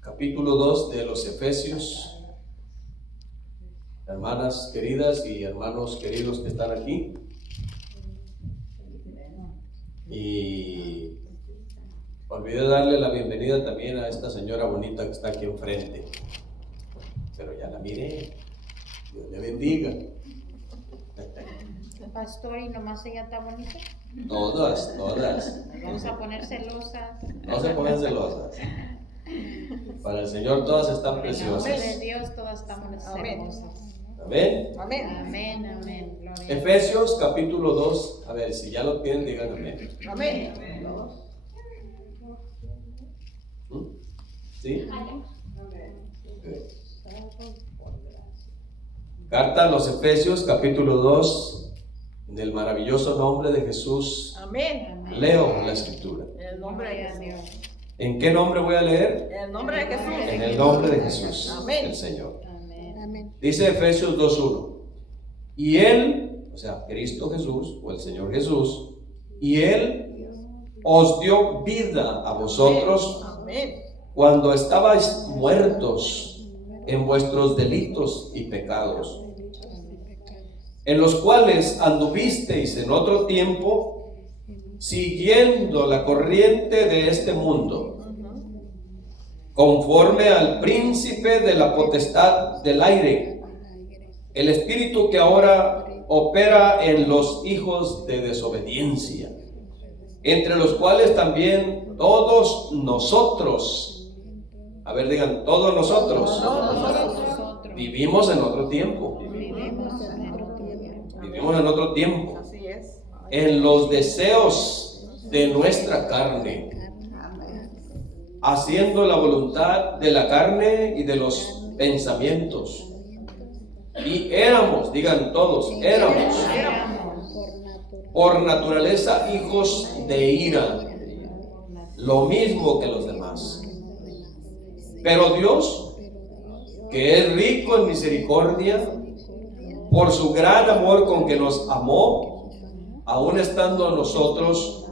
capítulo 2 de los Efesios. Hermanas queridas y hermanos queridos que están aquí. Y olvidé darle la bienvenida también a esta señora bonita que está aquí enfrente. Pero ya la miré. Dios le bendiga. Pastor, ¿y nomás ella está bonita? Todas. Vamos a poner celosas. No se pongan celosas. Para el Señor todas están En el preciosas. nombre de Dios todas estamos hermosas. Amén. Amén. Gloria. Efesios capítulo 2. A ver, si ya lo tienen, digan amén. Amén. ¿Sí? Okay. Carta a los Efesios capítulo 2. En el maravilloso nombre de Jesús. Amén. Leo la escritura. En el nombre de Jesús. ¿En qué nombre voy a leer? En el nombre de Jesús. En el nombre de Jesús, Amén. el Señor. Amén. Dice Efesios 2:1. Y Él, o sea, Cristo Jesús, o el Señor Jesús, y Él os dio vida a vosotros Amén. cuando estabais muertos en vuestros delitos y pecados, en los cuales anduvisteis en otro tiempo, siguiendo la corriente de este mundo, conforme al príncipe de la potestad del aire, el espíritu que ahora opera en los hijos de desobediencia, entre los cuales también todos nosotros, a ver, digan, todos nosotros vivimos en otro tiempo. Vivimos en otro tiempo, Así es. en los deseos de nuestra carne, haciendo la voluntad de la carne y de los pensamientos. Y éramos, digan todos, éramos por naturaleza hijos de ira, lo mismo que los demás. Pero Dios, que es rico en misericordia, por su gran amor con que nos amó, aun estando nosotros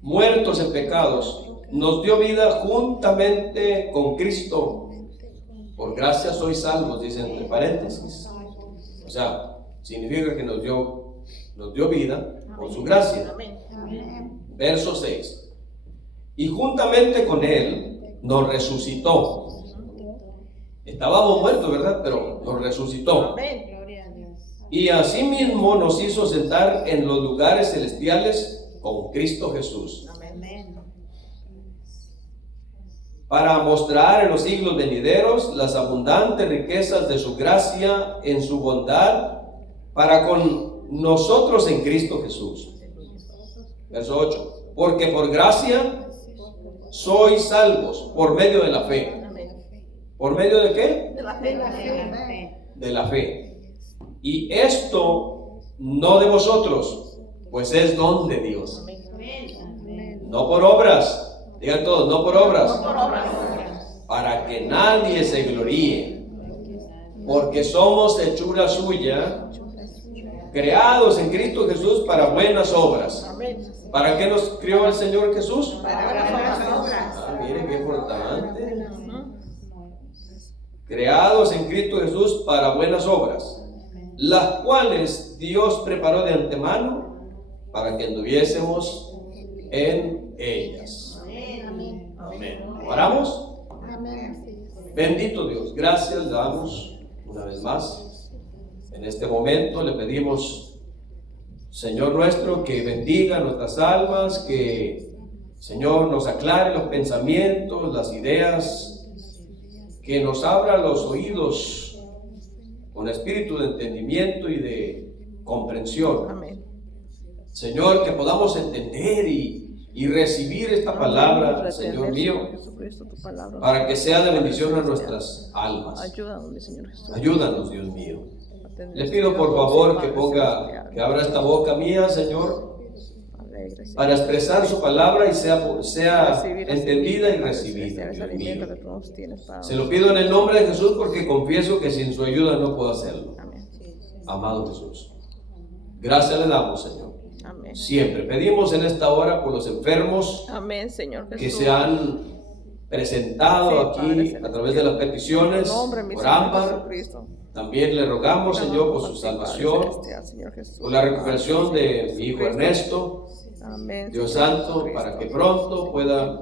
muertos en pecados, nos dio vida juntamente con Cristo. Por gracia sois salvos, dice entre paréntesis. O sea, significa que nos dio vida por su gracia. Verso 6. Y juntamente con Él nos resucitó. Estábamos muertos, ¿verdad? Pero nos resucitó. Amén. Gloria a Dios. Y asimismo nos hizo sentar en los lugares celestiales con Cristo Jesús, Amén. para mostrar en los siglos venideros las abundantes riquezas de su gracia en su bondad para con nosotros en Cristo Jesús. Verso 8. Porque por gracia sois salvos por medio de la fe. ¿Por medio de qué? De la De fe. la fe. De la fe. Y esto no de vosotros, pues es don de Dios. Amén. No por obras. Digan todos, no por obras. Por obras. Para que nadie se gloríe. Porque somos hechura suya, creados en Cristo Jesús para buenas obras. Amén. ¿Para qué nos crió el Señor Jesús? Para buenas obras. Ah, mire qué importante. Creados en Cristo Jesús para buenas obras, las cuales Dios preparó de antemano para que anduviésemos en ellas. Amén. ¿Oramos? Bendito Dios, gracias le damos una vez más. En este momento le pedimos, Señor nuestro, que bendiga nuestras almas, que Señor nos aclare los pensamientos, las ideas, que nos abra los oídos con espíritu de entendimiento y de comprensión. Amén. Señor, que podamos entender y recibir esta palabra, Señor mío, Jesucristo, tu palabra. para que sea de bendición a nuestras almas. Ayúdanos, mi Señor Jesús. Ayúdanos, Dios mío. Le pido por favor que abra esta boca mía, Señor, para expresar su palabra y sea entendida y recibida, Dios mío. Se lo pido en el nombre de Jesús porque confieso que sin su ayuda no puedo hacerlo. Amén. Amado Jesús, gracias le damos, Señor. Amén. Siempre pedimos en esta hora por los enfermos Amén, Señor que Jesús. se han presentado Sí, aquí Padre a través de las peticiones En nombre, mi por Señor Ámbar. Jesucristo. También le rogamos, Señor, por su Padre salvación, celestial, Señor Jesús. por la recuperación de mi hijo Jesucristo. Ernesto. Amén, Dios Señor Santo, Jesucristo. para que pronto pueda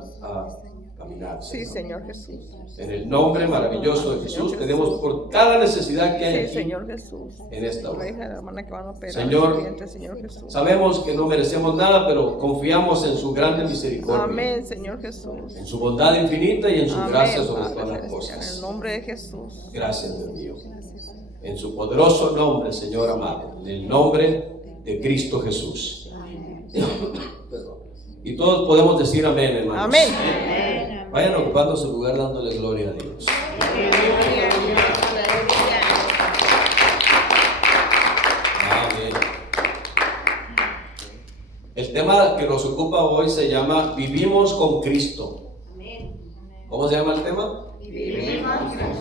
caminar. Sí, Señor. Señor Jesús. En el nombre maravilloso de Jesús, pedimos por cada necesidad que hay Sí, aquí Señor Jesús. en esta Por la hora. hija de la hermana que van a operar. Señor, siguiente, Señor Jesús. Sabemos que no merecemos nada, pero confiamos en su grande misericordia, Amén, Señor Jesús. en su bondad infinita y en su Amén, gracia sobre Padre todas las celestial, en el cosas. nombre de Jesús. Gracias, Dios mío. En su poderoso nombre, Señor amado, en el nombre de Cristo Jesús. Y todos podemos decir amén, hermanos. Amén. Vayan ocupando su lugar dándole gloria a Dios. Amén. El tema que nos ocupa hoy se llama Vivimos con Cristo. ¿Cómo se llama el tema?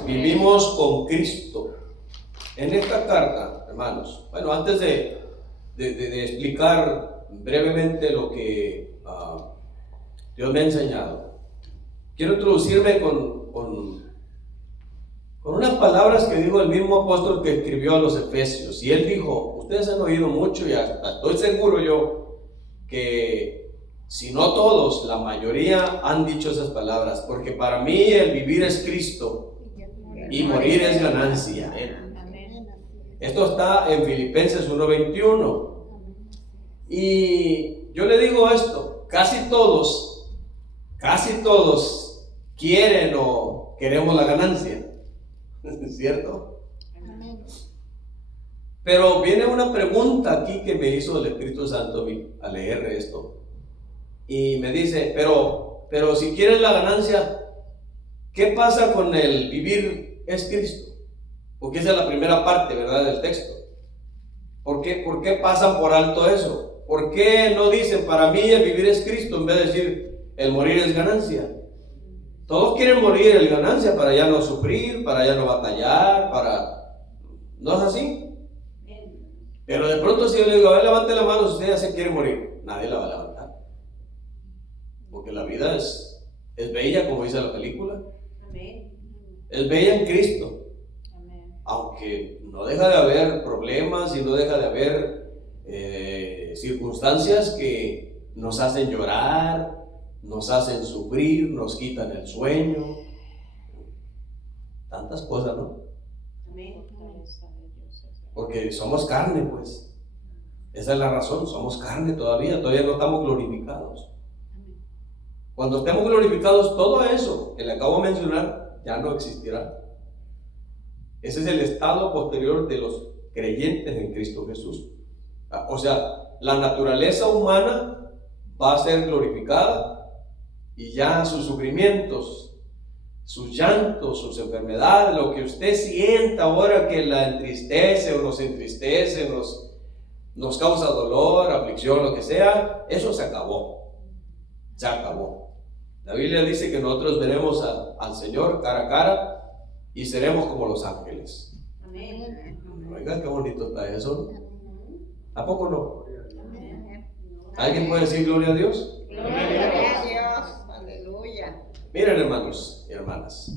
Vivimos con Cristo. En esta carta, hermanos, bueno, antes de explicar brevemente lo que Dios me ha enseñado, quiero introducirme con unas palabras que dijo el mismo apóstol que escribió a los Efesios. Y él dijo, ustedes han oído mucho y hasta estoy seguro yo que si no todos, la mayoría han dicho esas palabras, porque para mí el vivir es Cristo y morir es ganancia. Esto está en Filipenses 1:21. Y yo le digo esto, casi todos quieren o queremos la ganancia, ¿cierto? Pero viene una pregunta aquí que me hizo el Espíritu Santo al leer esto. Y me dice, pero si quieres la ganancia, ¿qué pasa con el vivir es Cristo? Porque esa es la primera parte, ¿verdad?, del texto. ¿Por qué pasan por alto eso? ¿Por qué no dicen, para mí el vivir es Cristo, en vez de decir, el morir es ganancia? Todos quieren morir en ganancia para ya no sufrir, para ya no batallar, ¿no es así? Pero de pronto si yo le digo, a ver, levante la mano si usted ya se quiere morir, nadie la va a levantar. Porque la vida es bella, como dice la película. Es bella en Cristo. Aunque no deja de haber problemas y no deja de haber circunstancias que nos hacen llorar, nos hacen sufrir, nos quitan el sueño, tantas cosas, ¿no? Porque somos carne, pues. Esa es la razón, somos carne todavía no estamos glorificados. Cuando estemos glorificados, todo eso que le acabo de mencionar ya no existirá. Ese es el estado posterior de los creyentes en Cristo Jesús. O sea, la naturaleza humana va a ser glorificada y ya sus sufrimientos, sus llantos, sus enfermedades, lo que usted sienta ahora que la entristece o nos entristece, nos causa dolor, aflicción, lo que sea, eso se acabó. Se acabó. La Biblia dice que nosotros veremos al Señor cara a cara y seremos como los ángeles. Oiga, qué bonito está eso, ¿no? ¿A poco no? ¿Alguien puede decir gloria a Dios? Gloria a Dios, aleluya. Miren, hermanos y hermanas,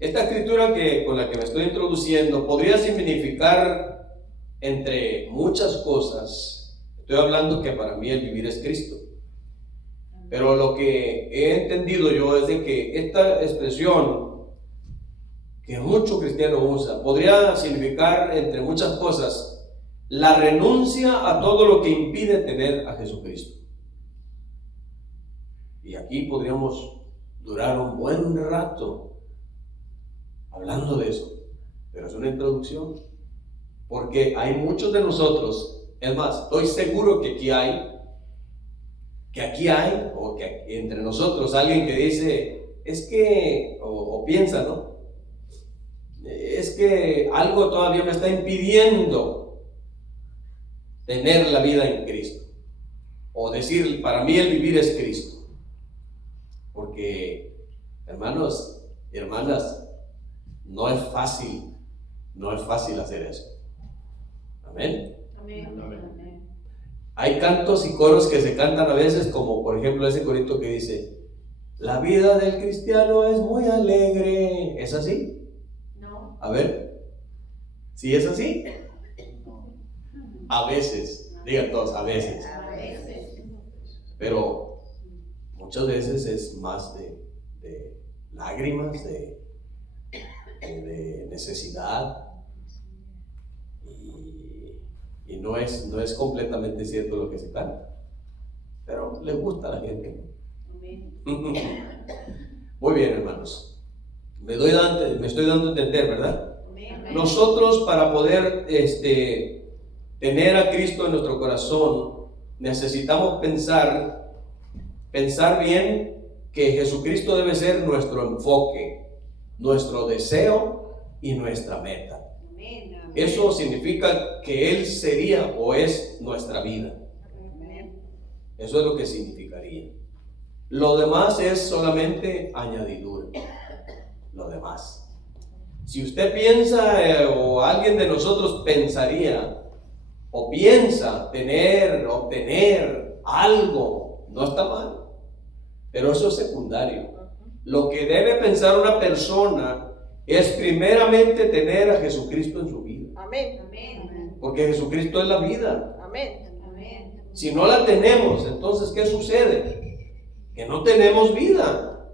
esta escritura con la que me estoy introduciendo podría significar, entre muchas cosas, estoy hablando que para mí el vivir es Cristo, pero lo que he entendido yo es de que esta expresión que muchos cristianos usan podría significar, entre muchas cosas, la renuncia a todo lo que impide tener a Jesucristo. Y aquí podríamos durar un buen rato hablando de eso, pero es una introducción, porque hay muchos de nosotros, es más, estoy seguro que aquí hay, o que entre nosotros alguien que dice, es que, o piensa, ¿no? Es que algo todavía me está impidiendo tener la vida en Cristo, o decir, para mí el vivir es Cristo. Porque, hermanos y hermanas, no es fácil hacer eso. Amén. Hay cantos y coros que se cantan a veces, como por ejemplo ese corito que dice, La vida del cristiano es muy alegre. ¿Es así? No. A ver, ¿sí es así? A veces, digan todos, a veces. A veces. Pero muchas veces es más de lágrimas, de necesidad. Y no es completamente cierto lo que se canta. Pero le gusta a la gente. Muy bien, hermanos. Me estoy dando a entender, ¿verdad? Nosotros, para poder tener a Cristo en nuestro corazón, necesitamos pensar bien que Jesucristo debe ser nuestro enfoque, nuestro deseo y nuestra meta. Eso significa que Él sería o es nuestra vida. Eso es lo que significaría. Lo demás es solamente añadidura. Lo demás. Si usted piensa o alguien de nosotros pensaría o piensa obtener algo, no está mal, pero eso es secundario. Lo que debe pensar una persona es primeramente tener a Jesucristo en su vida. Amén. Porque Jesucristo es la vida. Amén. Si no la tenemos, entonces ¿qué sucede? Que no tenemos vida.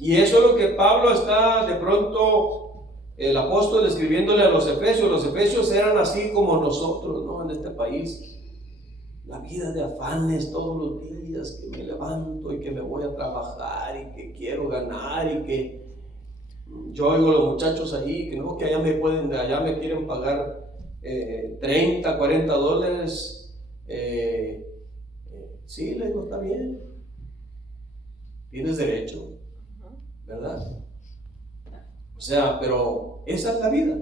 Y eso es lo que Pablo está de pronto, el apóstol escribiéndole a los efesios. Los efesios eran así como nosotros, ¿no? En este país. La vida de afanes todos los días, que me levanto y que me voy a trabajar y que quiero ganar y que yo oigo a los muchachos ahí que no, que allá me quieren pagar 30, 40 dólares. Sí, le digo, está bien. Tienes derecho, ¿verdad? O sea, pero esa es la vida.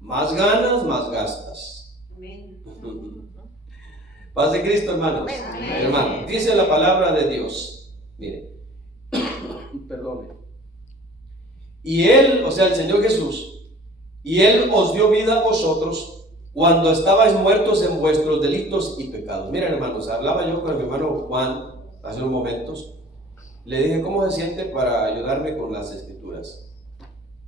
Más ganas, más gastas. Paz de Cristo, hermanos. Hermanos, dice la palabra de Dios. Mire, perdone. Y Él, o sea, el Señor Jesús, y Él os dio vida a vosotros cuando estabais muertos en vuestros delitos y pecados. Miren, hermanos, hablaba yo con mi hermano Juan hace unos momentos. Le dije, ¿cómo se siente para ayudarme con las escrituras?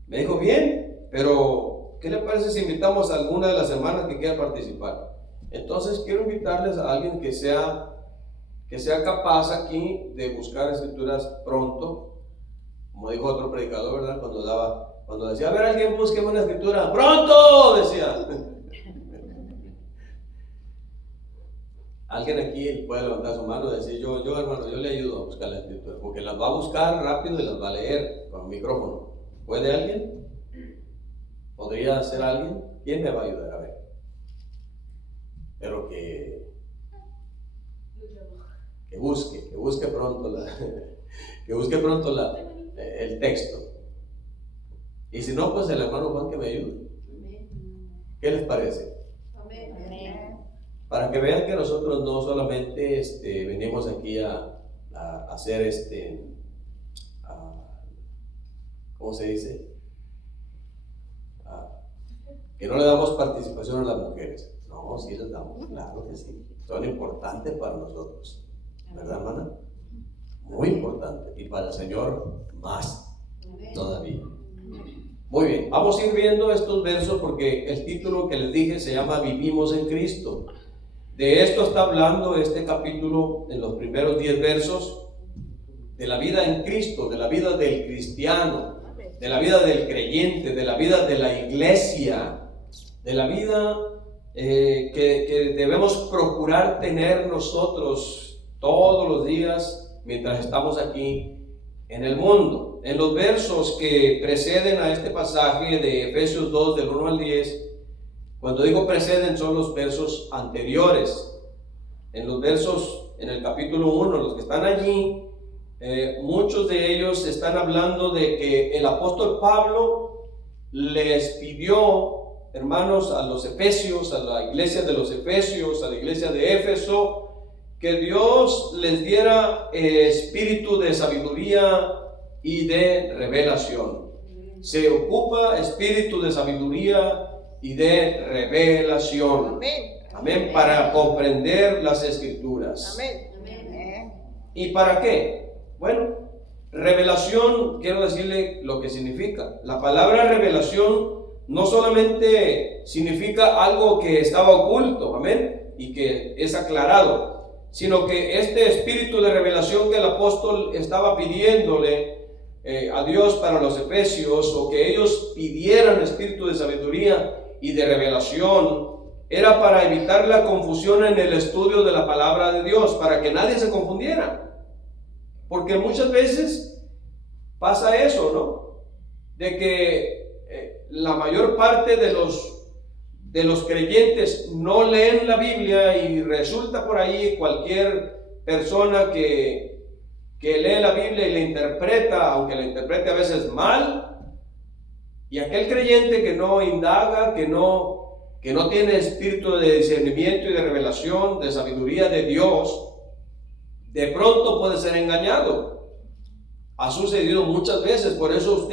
Me dijo, bien, pero ¿qué le parece si invitamos a alguna de las hermanas que quiera participar? Entonces quiero invitarles a alguien que sea capaz aquí de buscar escrituras pronto, como dijo otro predicador, ¿verdad? Cuando decía, a ver, alguien búsqueme una escritura, ¡pronto!, decía. Alguien aquí puede levantar su mano y decir, yo hermano, yo le ayudo a buscar la escritura, porque las va a buscar rápido y las va a leer con el micrófono. ¿Puede alguien? ¿Podría ser alguien? ¿Quién me va a ayudar? A ver. Pero que busque pronto el texto. Y si no, pues el hermano Juan que me ayude. ¿Qué les parece? Para que vean que nosotros no solamente venimos aquí a hacer ¿cómo se dice? Que no le damos participación a las mujeres. No, sí les damos, claro que sí. Son importantes para nosotros, ¿verdad, hermana? Muy importante. Y para el Señor más todavía. Muy bien, vamos a ir viendo estos versos porque el título que les dije se llama Vivimos en Cristo. De esto está hablando este capítulo en los primeros 10 versos, de la vida en Cristo, de la vida del cristiano, de la vida del creyente, de la vida de la iglesia, de la vida que debemos procurar tener nosotros todos los días mientras estamos aquí en el mundo. En los versos que preceden a este pasaje de Efesios 2 del 1 al 10, cuando digo preceden son los versos anteriores. En los versos, en el capítulo 1, los que están allí, muchos de ellos están hablando de que el apóstol Pablo les pidió, hermanos, a los efesios, a la iglesia de los efesios, a la iglesia de Éfeso, que Dios les diera espíritu de sabiduría y de revelación. Se ocupa espíritu de sabiduría y de revelación. Amén. Para comprender las escrituras. Amén. ¿Y para qué? Bueno, revelación, quiero decirle lo que significa. La palabra revelación no solamente significa algo que estaba oculto, amén, y que es aclarado, sino que este espíritu de revelación que el apóstol estaba pidiéndole a Dios para los efesios, o que ellos pidieran espíritu de sabiduría y de revelación, era para evitar la confusión en el estudio de la palabra de Dios, para que nadie se confundiera. Porque muchas veces pasa eso, ¿no? De que la mayor parte de los creyentes no leen la Biblia, y resulta por ahí cualquier persona que lee la Biblia y la interpreta, aunque la interprete a veces mal, y aquel creyente que no indaga, que no tiene espíritu de discernimiento y de revelación, de sabiduría de Dios, de pronto puede ser engañado. Ha sucedido muchas veces. Por eso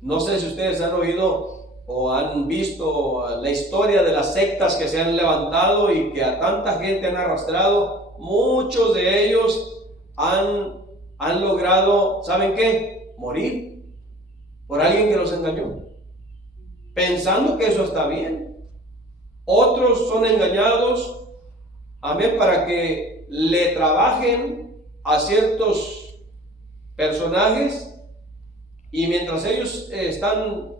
no sé si ustedes han oído o han visto la historia de las sectas que se han levantado y que a tanta gente han arrastrado. Muchos de ellos han logrado, ¿saben qué? Morir por alguien que los engañó, pensando que eso está bien. Otros son engañados, amén, para que le trabajen a ciertos personajes, y mientras ellos están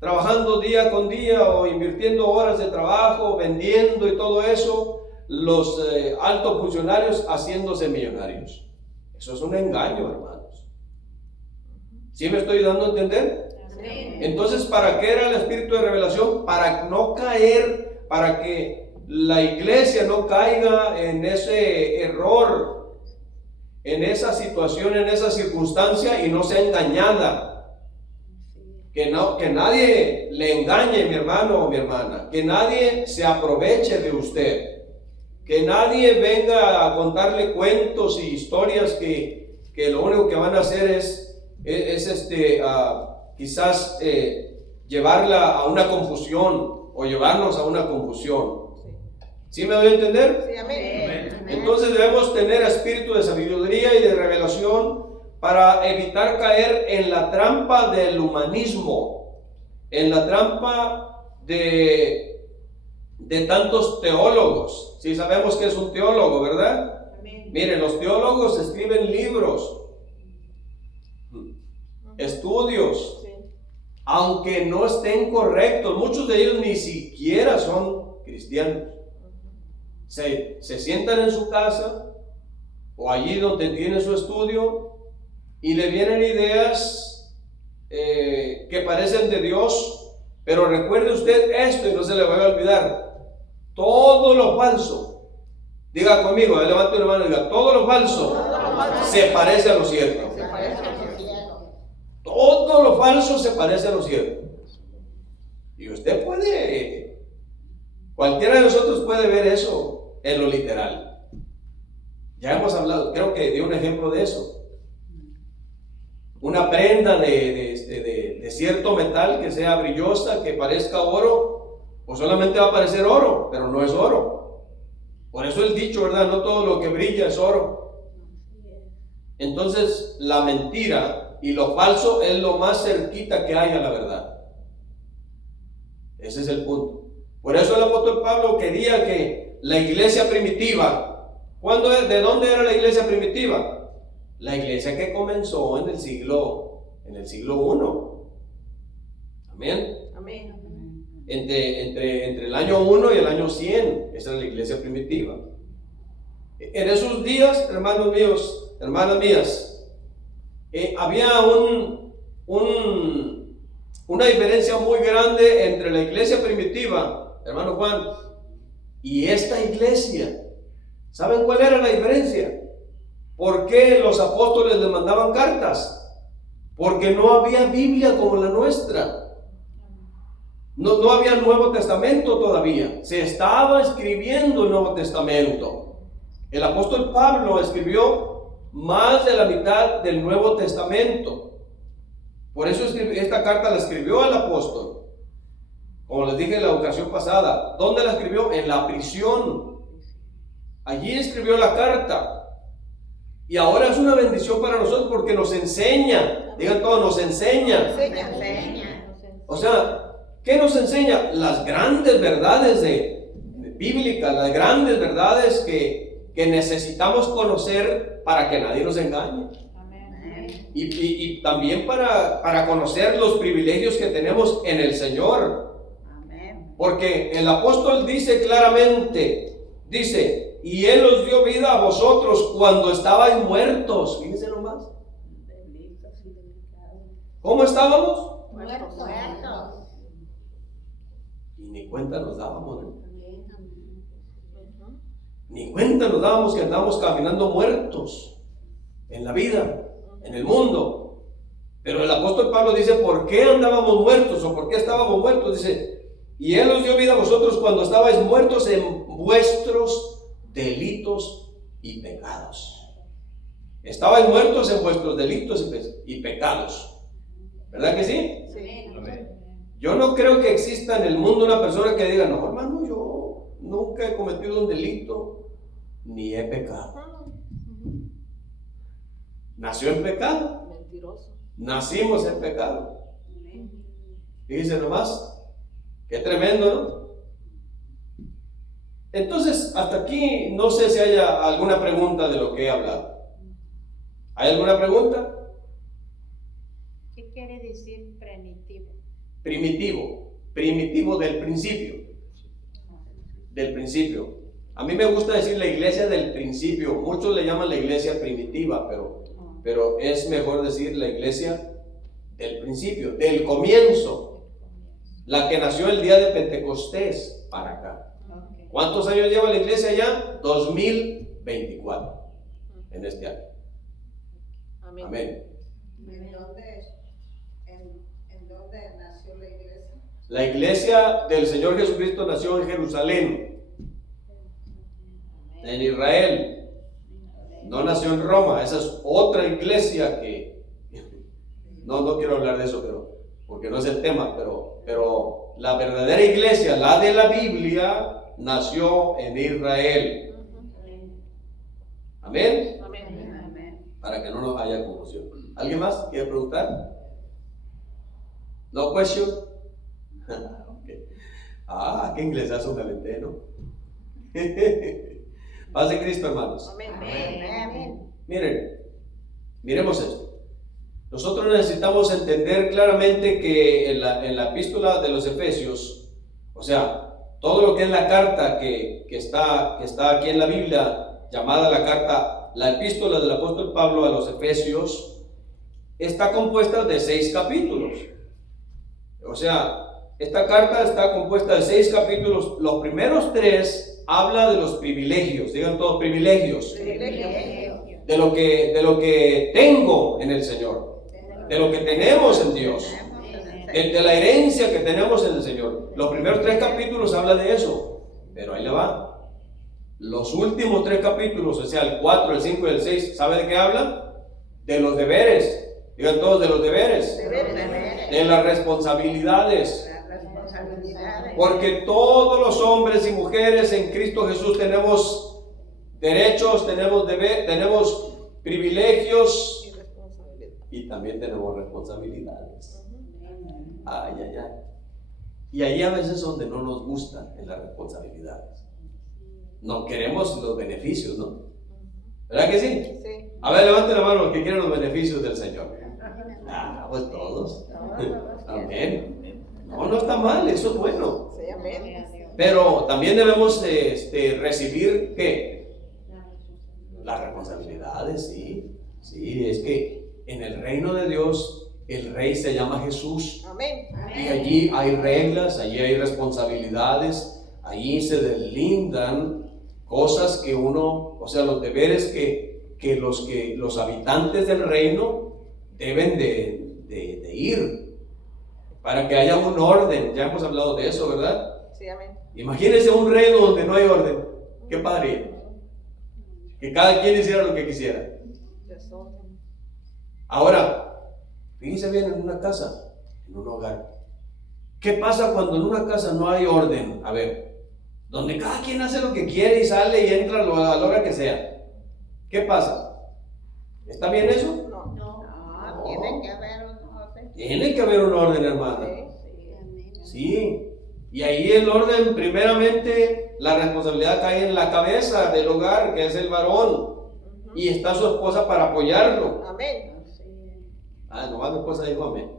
trabajando día con día o invirtiendo horas de trabajo, vendiendo y todo eso, los altos funcionarios haciéndose millonarios. Eso es un engaño, hermanos. ¿Sí me estoy dando a entender? Entonces, ¿para qué era el espíritu de revelación? Para no caer, para que la iglesia no caiga en ese error, en esa situación, en esa circunstancia, y no sea engañada. Que nadie le engañe, mi hermano o mi hermana. Que nadie se aproveche de usted. Que nadie venga a contarle cuentos y historias que lo único que van a hacer es quizás llevarla a una confusión, o llevarnos a una confusión. ¿Sí me doy a entender? Sí, amén. Entonces debemos tener espíritu de sabiduría y de revelación para evitar caer en la trampa del humanismo, en la trampa de tantos teólogos. Sí sabemos que es un teólogo, ¿verdad? Amén. Miren, los teólogos escriben libros, estudios, aunque no estén correctos. Muchos de ellos ni siquiera son cristianos. Se sientan en su casa o allí donde tiene su estudio, y le vienen ideas que parecen de Dios. Pero recuerde usted esto, y no se le va a olvidar: todo lo falso, diga conmigo, levante una mano y diga: todo lo falso se parece a lo cierto. Todo lo falso se parece a lo cierto. Y usted cualquiera de nosotros puede ver eso en lo literal. Ya hemos hablado, creo que di un ejemplo de eso. Una prenda de cierto metal que sea brillosa, que parezca oro, pues solamente va a parecer oro, pero no es oro. Por eso el dicho, ¿verdad? No todo lo que brilla es oro. Entonces, la mentira y lo falso es lo más cerquita que hay a la verdad. Ese es el punto. Por eso el apóstol Pablo quería que la iglesia primitiva, ¿de dónde era la iglesia primitiva? La iglesia que comenzó en el siglo I. Amén. Amén. Entre el año 1 y el año 100, esa era la iglesia primitiva. En esos días, hermanos míos, hermanas mías, había una diferencia muy grande entre la iglesia primitiva, hermano Juan, y esta iglesia. ¿Saben cuál era la diferencia? ¿Por qué los apóstoles les mandaban cartas? Porque no había Biblia como la nuestra. No había Nuevo Testamento todavía. Se estaba escribiendo el Nuevo Testamento. El apóstol Pablo escribió más de la mitad del Nuevo Testamento. Por eso esta carta la escribió el apóstol. Como les dije en la ocasión pasada, ¿dónde la escribió? En la prisión. Allí escribió la carta. Y ahora es una bendición para nosotros porque nos enseña, digan todos, nos enseña. Enseña. O sea, ¿qué nos enseña? Las grandes verdades bíblicas, las grandes verdades que necesitamos conocer para que nadie nos engañe. Y también para conocer los privilegios que tenemos en el Señor. Amén. Porque el apóstol dice claramente, dice, y Él os dio vida a vosotros cuando estabais muertos. Fíjense nomás. ¿Cómo estábamos? Muertos. Y ni cuenta nos dábamos, ¿no? Ni cuenta nos dábamos que andábamos caminando muertos en la vida, en el mundo. Pero el apóstol Pablo dice, ¿por qué andábamos muertos? ¿O por qué estábamos muertos? Dice, y Él os dio vida a vosotros cuando estabais muertos en vuestros delitos y pecados. Estabais muertos en vuestros delitos y pecados. ¿Verdad que sí? Sí. Yo no creo que exista en el mundo una persona que diga, no, hermano, yo nunca he cometido un delito, ni he pecado. Nació en pecado. Mentiroso. Nacimos en pecado. Fíjense nomás, qué tremendo, ¿no? Entonces, hasta aquí no sé si haya alguna pregunta de lo que he hablado. ¿Hay alguna pregunta? ¿Qué quiere decir primitivo? Primitivo del principio. Del principio. A mí me gusta decir la iglesia del principio. Muchos le llaman la iglesia primitiva, pero es mejor decir la iglesia del principio, del comienzo. La que nació el día de Pentecostés para acá. ¿Cuántos años lleva la iglesia ya? 2024 en este año. Amén. Amén. ¿En dónde nació la iglesia? La iglesia del Señor Jesucristo nació en Jerusalén, en Israel. No nació en Roma. Esa es otra iglesia que no quiero hablar de eso, porque no es el tema, pero la verdadera iglesia, la de la Biblia, nació en Israel. Amén. Amén. Para que no nos haya confusión. ¿Alguien más quiere preguntar? No question. Okay. Qué inglesazo me aventé, ¿no? Paz de Cristo, hermanos. Amén. Miren, miremos esto. Nosotros necesitamos entender claramente que en la epístola de los Efesios, o sea, todo lo que es la carta que está aquí en la Biblia, llamada la epístola del apóstol Pablo a los Efesios, está compuesta de 6 capítulos. O sea, esta carta está compuesta de 6 capítulos. Los primeros 3 habla de los privilegios, digan todos privilegios, de lo que tengo en el Señor, de lo que tenemos en Dios, de la herencia que tenemos en el Señor. Los primeros 3 capítulos hablan de eso, pero ahí le va. Los últimos 3 capítulos, o sea, el 4, el 5 y el 6, ¿sabe de qué hablan? De los deberes. Digan todos, de los deberes, de las responsabilidades. Porque todos los hombres y mujeres en Cristo Jesús tenemos derechos, tenemos privilegios y también tenemos responsabilidades. Ay. Y ahí a veces es donde no nos gustan en las responsabilidades. No queremos los beneficios, ¿no? ¿Verdad que sí? Sí. A ver, levanten la mano los que quieren los beneficios del Señor. Pues todos. Amén. No está mal, eso es bueno. Sí, amén. Pero también debemos recibir ¿qué? Las responsabilidades, sí. Sí, es que en el reino de Dios el rey se llama Jesús. Amén. Y allí hay reglas, allí hay responsabilidades, allí se deslindan cosas que o sea, los deberes que los habitantes del reino deben de ir para que haya un orden. Ya hemos hablado de eso, ¿verdad? Sí, amén. Imagínense un reino donde no hay orden. ¿Qué padre? Que cada quien hiciera lo que quisiera. Desorden. Ahora, fíjense bien en una casa, en un hogar. ¿Qué pasa cuando en una casa no hay orden? A ver, donde cada quien hace lo que quiere y sale y entra a la hora que sea. ¿Qué pasa? ¿Está bien eso? No. No. No, tiene que haber un orden. Tiene que haber un orden, hermana. Sí. Sí. Y ahí el orden, primeramente, la responsabilidad cae en la cabeza del hogar, que es el varón. Y está su esposa para apoyarlo. Amén. Sí. Ah, nomás mi esposa dijo amén.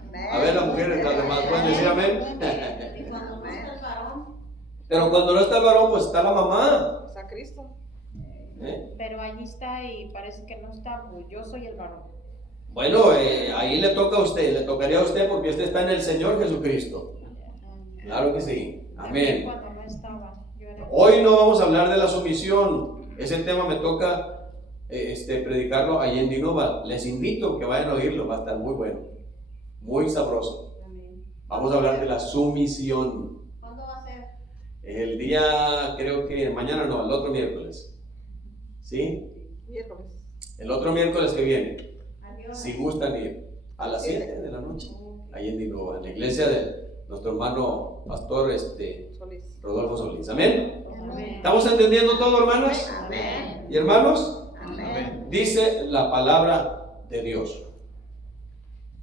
Amén. A ver, las mujeres, las demás pueden decir amén. Y cuando no está el varón, Pero cuando no está el varón, pues está la mamá. Está Cristo. ¿Eh? pero allí está y parece que no está, pues yo soy el varón. Bueno, ahí le toca a usted, le tocaría a usted porque usted está en el Señor Jesucristo. Claro que sí. También Amén. cuando no estaba, yo era. Hoy no vamos a hablar de la sumisión. Ese tema me toca predicarlo allí en Dinova. Les invito a que vayan a oírlo, va a estar muy bueno, muy sabroso. Amén. Vamos a hablar de la sumisión. ¿Cuándo va a ser? El día, creo que mañana no, el otro miércoles. ¿Sí? Miércoles. El otro miércoles que viene. Adiós. Si gustan ir a las 7 de la noche, ahí en Dinova, en la iglesia de nuestro hermano pastor Solís. Rodolfo Solís. Amén. Amén. ¿Estamos entendiendo todo, hermanos Amén. y hermanos? Amén. Dice la palabra de Dios.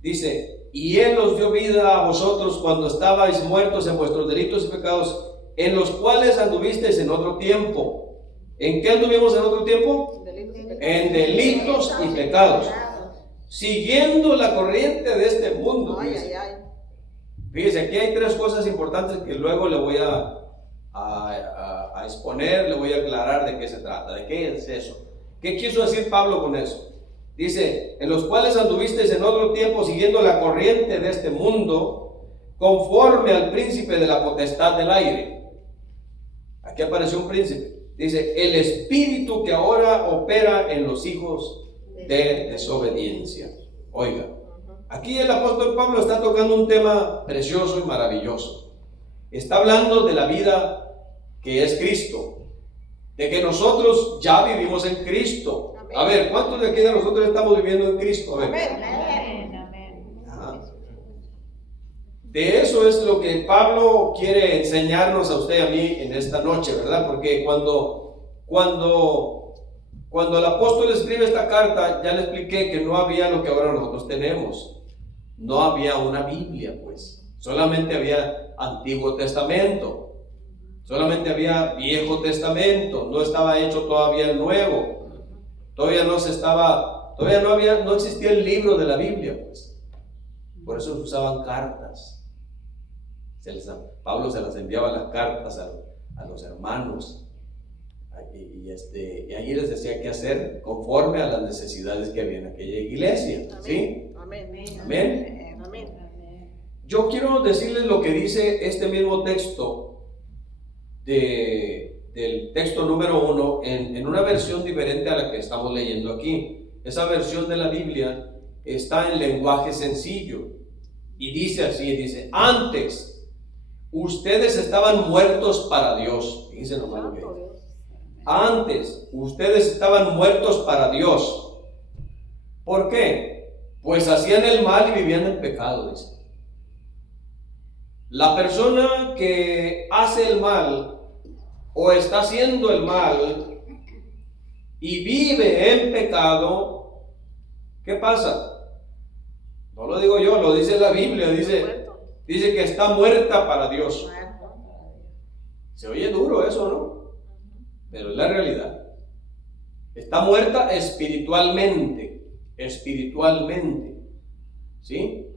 Dice, y Él os dio vida a vosotros cuando estabais muertos en vuestros delitos y pecados, en los cuales anduvisteis en otro tiempo. ¿En qué anduvimos en otro tiempo? Delitos y pecados. En delitos y pecados, siguiendo la corriente de este mundo. Ay, Fíjese. ay, ay. Fíjese, aquí hay tres cosas importantes que luego le voy a exponer, le voy a aclarar de qué se trata, de qué es eso. ¿Qué quiso decir Pablo con eso? Dice, en los cuales anduvisteis en otro tiempo siguiendo la corriente de este mundo, conforme al príncipe de la potestad del aire. Aquí apareció un príncipe. Dice, el espíritu que ahora opera en los hijos de desobediencia. Oiga, aquí el apóstol Pablo está tocando un tema precioso y maravilloso. Está hablando de la vida que es Cristo, de que nosotros ya vivimos en Cristo. A ver, ¿cuántos de aquí de nosotros estamos viviendo en Cristo? A ver. Amén. Amén. Ajá. De eso es lo que Pablo quiere enseñarnos a usted y a mí en esta noche, ¿verdad? Porque cuando el apóstol escribe esta carta, ya le expliqué que no había lo que ahora nosotros tenemos. No había una Biblia, pues. Solamente había Antiguo Testamento. Solamente había Viejo Testamento. No estaba hecho todavía el Nuevo. Todavía no existía el libro de la Biblia, pues. Por eso usaban cartas. Pablo se las enviaba las cartas a los hermanos. Y ahí les decía qué hacer conforme a las necesidades que había en aquella iglesia. ¿Sí? Amén. Amén. Amén. Amén. Yo quiero decirles lo que dice este mismo texto del texto número 1 en una versión diferente a la que estamos leyendo aquí. Esa versión de la Biblia está en lenguaje sencillo y dice así, dice, antes ustedes estaban muertos para Dios. Fíjense nomás lo que Santo dice. Dios. Antes ustedes estaban muertos para Dios. ¿Por qué? Pues hacían el mal y vivían en pecado, dice. La persona que hace el mal o está haciendo el mal y vive en pecado, ¿qué pasa? No lo digo yo, lo dice la Biblia, dice que está muerta para Dios. Se oye duro eso, ¿no? Pero es la realidad. Está muerta espiritualmente, ¿sí?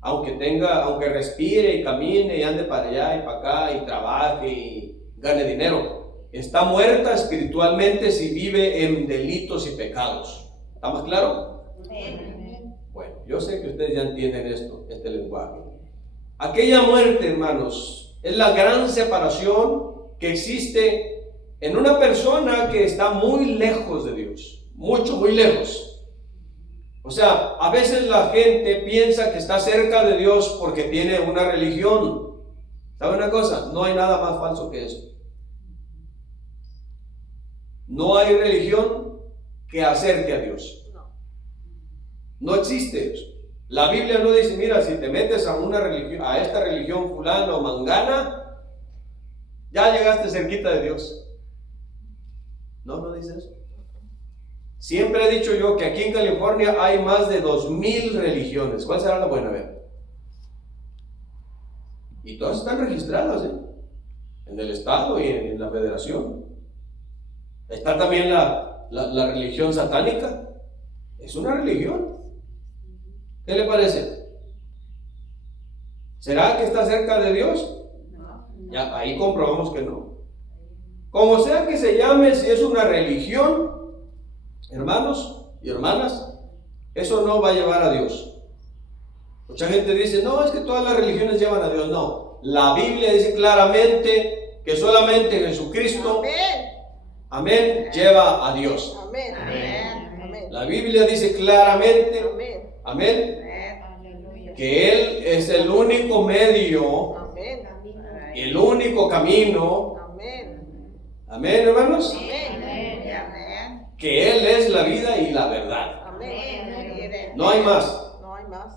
Aunque respire y camine y ande para allá y para acá y trabaje y gane dinero, está muerta espiritualmente si vive en delitos y pecados. ¿Está más claro? Amén. Bueno, yo sé que ustedes ya entienden este lenguaje. Aquella muerte, hermanos, es la gran separación que existe en una persona que está muy lejos de Dios, muy lejos. O sea, a veces la gente piensa que está cerca de Dios porque tiene una religión. ¿Sabe una cosa? No hay nada más falso que eso. No hay religión que acerque a Dios. No existe eso. La Biblia no dice, mira, si te metes a una religión, a esta religión fulana o mangana, ya llegaste cerquita de Dios. No dice eso. Siempre he dicho yo que aquí en California hay más de 2000 religiones. ¿Cuál será la buena? A ver. Y todas están registradas, en el estado y en la federación. Está también la religión satánica. Es una religión. ¿Qué le parece? ¿Será que está cerca de Dios? Ya ahí comprobamos que no. Como sea que se llame, si es una religión, hermanos y hermanas, eso no va a llevar a Dios. Mucha gente dice, no, es que todas las religiones llevan a Dios. No, la Biblia dice claramente que solamente Jesucristo, amén, lleva a Dios. Amén. Amén. Amén. La Biblia dice claramente, Amén. amén, Aleluya. que Él es el único medio, Amén. el único camino, Amén. amén, hermanos, Amén. que Él es la vida y la verdad. Amén. No hay más. No hay más.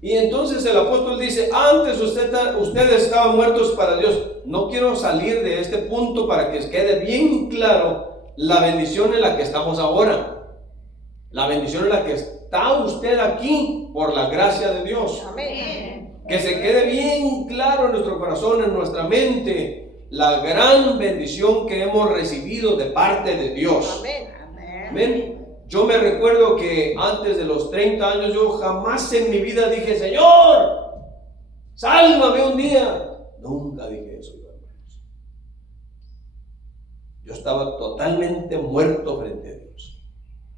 Y entonces el apóstol dice, antes ustedes estaban muertos para Dios. No quiero salir de este punto para que quede bien claro la bendición en la que estamos ahora. La bendición en la que está usted aquí por la gracia de Dios. Amén. Que se quede bien claro en nuestro corazón, en nuestra mente, la gran bendición que hemos recibido de parte de Dios. Amén. Amén. Yo me recuerdo que antes de los 30 años yo jamás en mi vida dije, Señor, sálvame un día. Nunca dije eso, hermanos. Yo estaba totalmente muerto frente a Dios,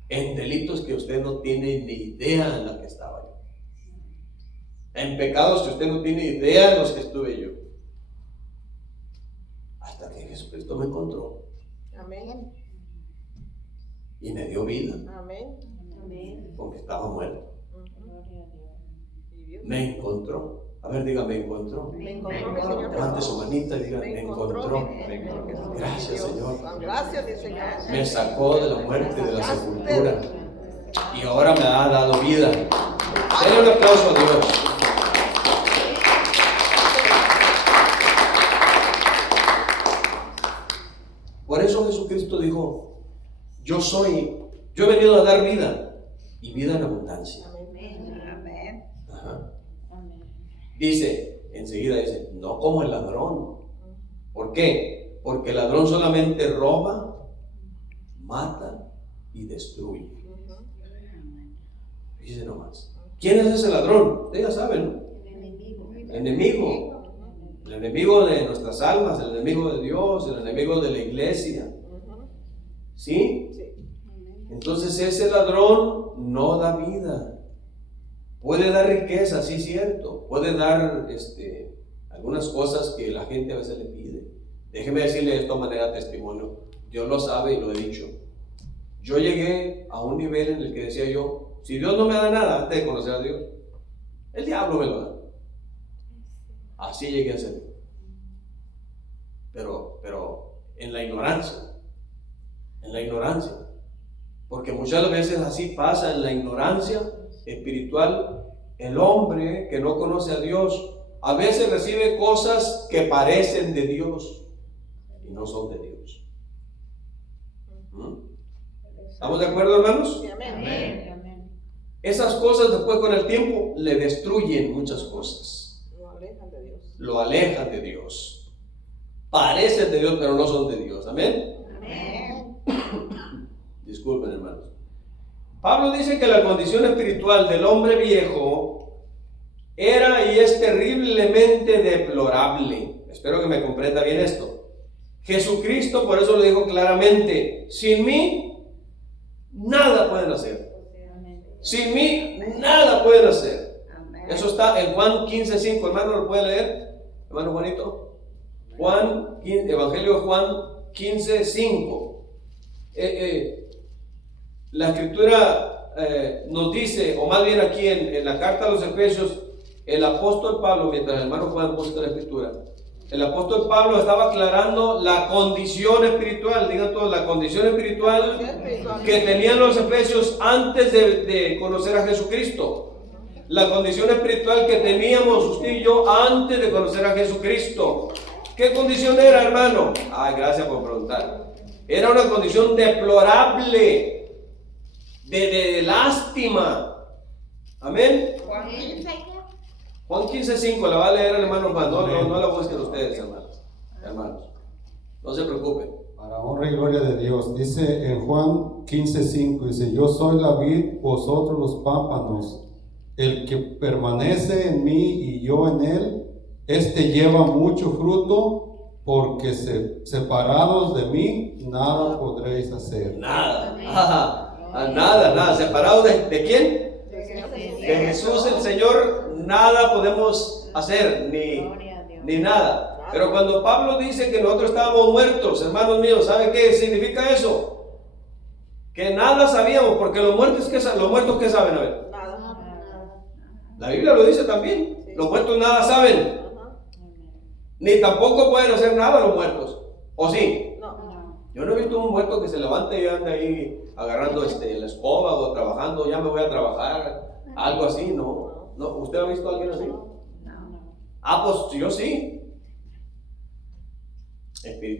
en delitos que usted no tiene ni idea en la que estaba yo, en pecados que usted no tiene idea en los que estuve yo, hasta que Jesucristo me encontró Amén. y me dio vida, Amén. porque estaba muerto. Gloria a Dios. Y Dios Me encontró. A ver, diga, me encontró. me encontró, mi Señor. Levante su manita y diga, Me me encontró. encontró. Gracias, Señor. Gracias, mi Señor. Me sacó de la muerte y de la sepultura. Y ahora me ha dado vida. Denle un aplauso a Dios. Por eso Jesucristo dijo, yo he venido a dar vida y vida en abundancia. Amén. Ajá. Amén. Enseguida dice, no como el ladrón. ¿Por qué? Porque el ladrón solamente roba, mata y destruye. Dice nomás. ¿Quién es ese ladrón? Ustedes ya saben, ¿no? El enemigo. El enemigo de nuestras almas, el enemigo de Dios, el enemigo de la iglesia. ¿Sí? Entonces ese ladrón no da vida. Puede dar riqueza, sí, cierto. Puede dar algunas cosas que la gente a veces le pide. Déjeme decirle esto de manera de testimonio. Dios lo sabe y lo he dicho. Yo llegué a un nivel en el que decía yo, si Dios no me da nada antes de conocer a Dios, el diablo me lo da. Así llegué a ser. Pero en la ignorancia. Porque muchas veces así pasa en la ignorancia espiritual. El hombre que no conoce a Dios a veces recibe cosas que parecen de Dios y no son de Dios. ¿Estamos de acuerdo, hermanos? Sí, amén. Amén. Esas cosas después con el tiempo le destruyen muchas cosas. Lo alejan de Dios. Lo alejan de Dios. Parecen de Dios, pero no son de Dios. Amén. Amén. Disculpen, hermanos. Pablo dice que la condición espiritual del hombre viejo era y es terriblemente deplorable. Espero que me comprenda bien esto. Jesucristo por eso lo dijo claramente: sin mí nada pueden hacer. Sin mí nada pueden hacer. Amén. Eso está en Juan 15:5. Hermano, ¿lo puede leer? Hermano Juanito. Evangelio de Juan 15:5. La escritura nos dice, o más bien aquí en la carta a los Efesios, el apóstol Pablo, mientras el hermano Juan busca la escritura, el apóstol Pablo estaba aclarando la condición espiritual, digan todos, la condición espiritual que tenían los efesios antes de conocer a Jesucristo. La condición espiritual que teníamos usted y yo antes de conocer a Jesucristo. ¿Qué condición era, hermano? Ay, gracias por preguntar. Era una condición deplorable. de lástima. Amén. Juan 15. Juan 15:5, la va a leer el hermano Juan. No la busquen ustedes, hermanos. No se preocupen. Para honra y gloria de Dios. Dice en Juan 15:5, dice: yo soy la vid, vosotros los pámpanos. El que permanece en mí y yo en él, este lleva mucho fruto, porque separados de mí, nada podréis hacer. Nada. Nada. ¿Separados de quién? De Jesús el Señor, nada podemos hacer, ni nada. Pero cuando Pablo dice que nosotros estábamos muertos, hermanos míos, ¿saben qué significa eso? Que nada sabíamos, porque los muertos ¿qué saben? A ver. Nada. La Biblia lo dice también. Los muertos nada saben. Ajá. Ni tampoco pueden hacer nada los muertos. ¿O sí? No. Yo no he visto un muerto que se levante y ande ahí agarrando la escoba o trabajando, ya me voy a trabajar, algo así, ¿no? ¿Usted ha visto a alguien así? Pues yo sí.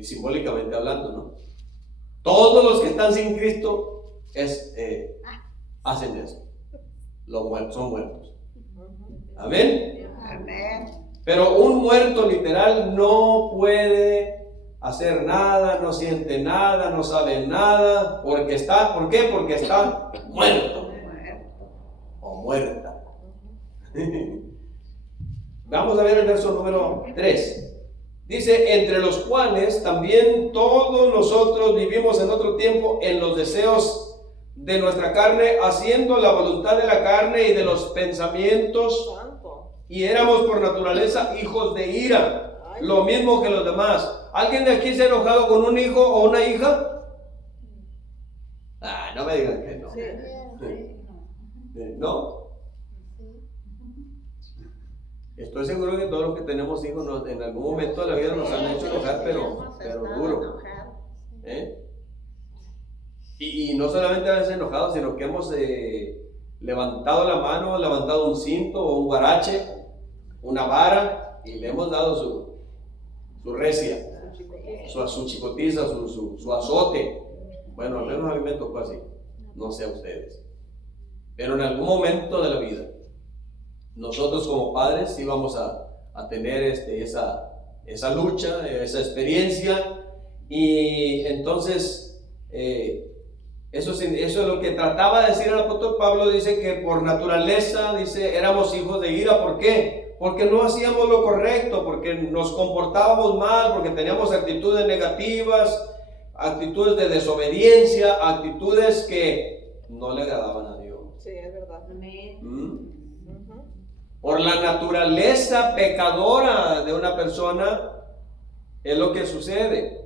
Simbólicamente hablando, ¿no? Todos los que están sin Cristo hacen eso. Los muertos son muertos. Amén. Amén. Pero un muerto literal no puede hacer nada, no siente nada, no sabe nada, ¿por qué? Porque está muerto o muerta. Vamos a ver el verso número 3. Dice: entre los cuales también todos nosotros vivimos en otro tiempo en los deseos de nuestra carne, haciendo la voluntad de la carne y de los pensamientos, Santo. y éramos por naturaleza hijos de ira, lo mismo que los demás. ¿Alguien de aquí se ha enojado con un hijo o una hija? No me digan que no. Sí. ¿No? Estoy seguro que todos los que tenemos hijos en algún momento de la vida nos han hecho enojar, pero duro. ¿Eh? Y no solamente a veces enojados, sino que hemos levantado la mano, levantado un cinto o un guarache, una vara, y le hemos dado su recia, su chicotiza, su azote. Bueno, al menos a mí me tocó así, no sé a ustedes. Pero en algún momento de la vida, nosotros como padres íbamos a tener esa lucha, esa experiencia, y entonces eso es lo que trataba de decir el apóstol Pablo. Dice que por naturaleza, éramos hijos de ira. ¿Por qué? Porque no hacíamos lo correcto, porque nos comportábamos mal, porque teníamos actitudes negativas, actitudes de desobediencia, actitudes que no le agradaban a Dios. Sí, es verdad. Por la naturaleza pecadora de una persona es lo que sucede.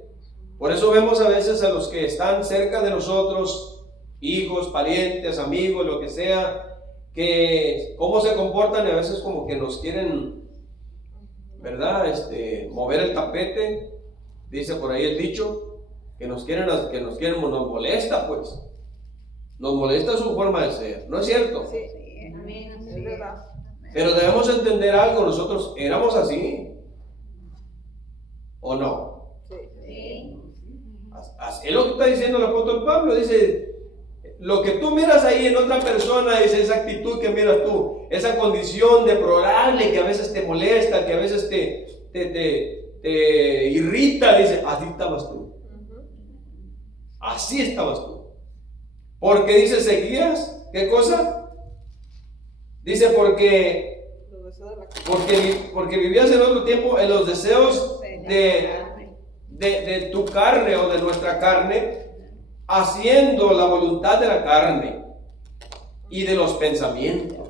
Por eso vemos a veces a los que están cerca de nosotros, hijos, parientes, amigos, lo que sea, que cómo se comportan, y a veces como que nos quieren, ¿verdad? Mover el tapete, dice por ahí el dicho, nos molesta, pues. Nos molesta su forma de ser, ¿no es cierto? Sí. Es verdad. Pero debemos entender algo, nosotros éramos así, ¿o no? Sí. Es lo que está diciendo el apóstol Pablo. Dice: lo que tú miras ahí en otra persona, dice, esa actitud que miras tú, esa condición deplorable que a veces te molesta, que a veces te irrita, dice, así estabas tú. Así estabas tú. Porque dice, seguías, ¿qué cosa? Dice, porque vivías en otro tiempo en los deseos de tu carne o de nuestra carne, haciendo la voluntad de la carne y de los pensamientos.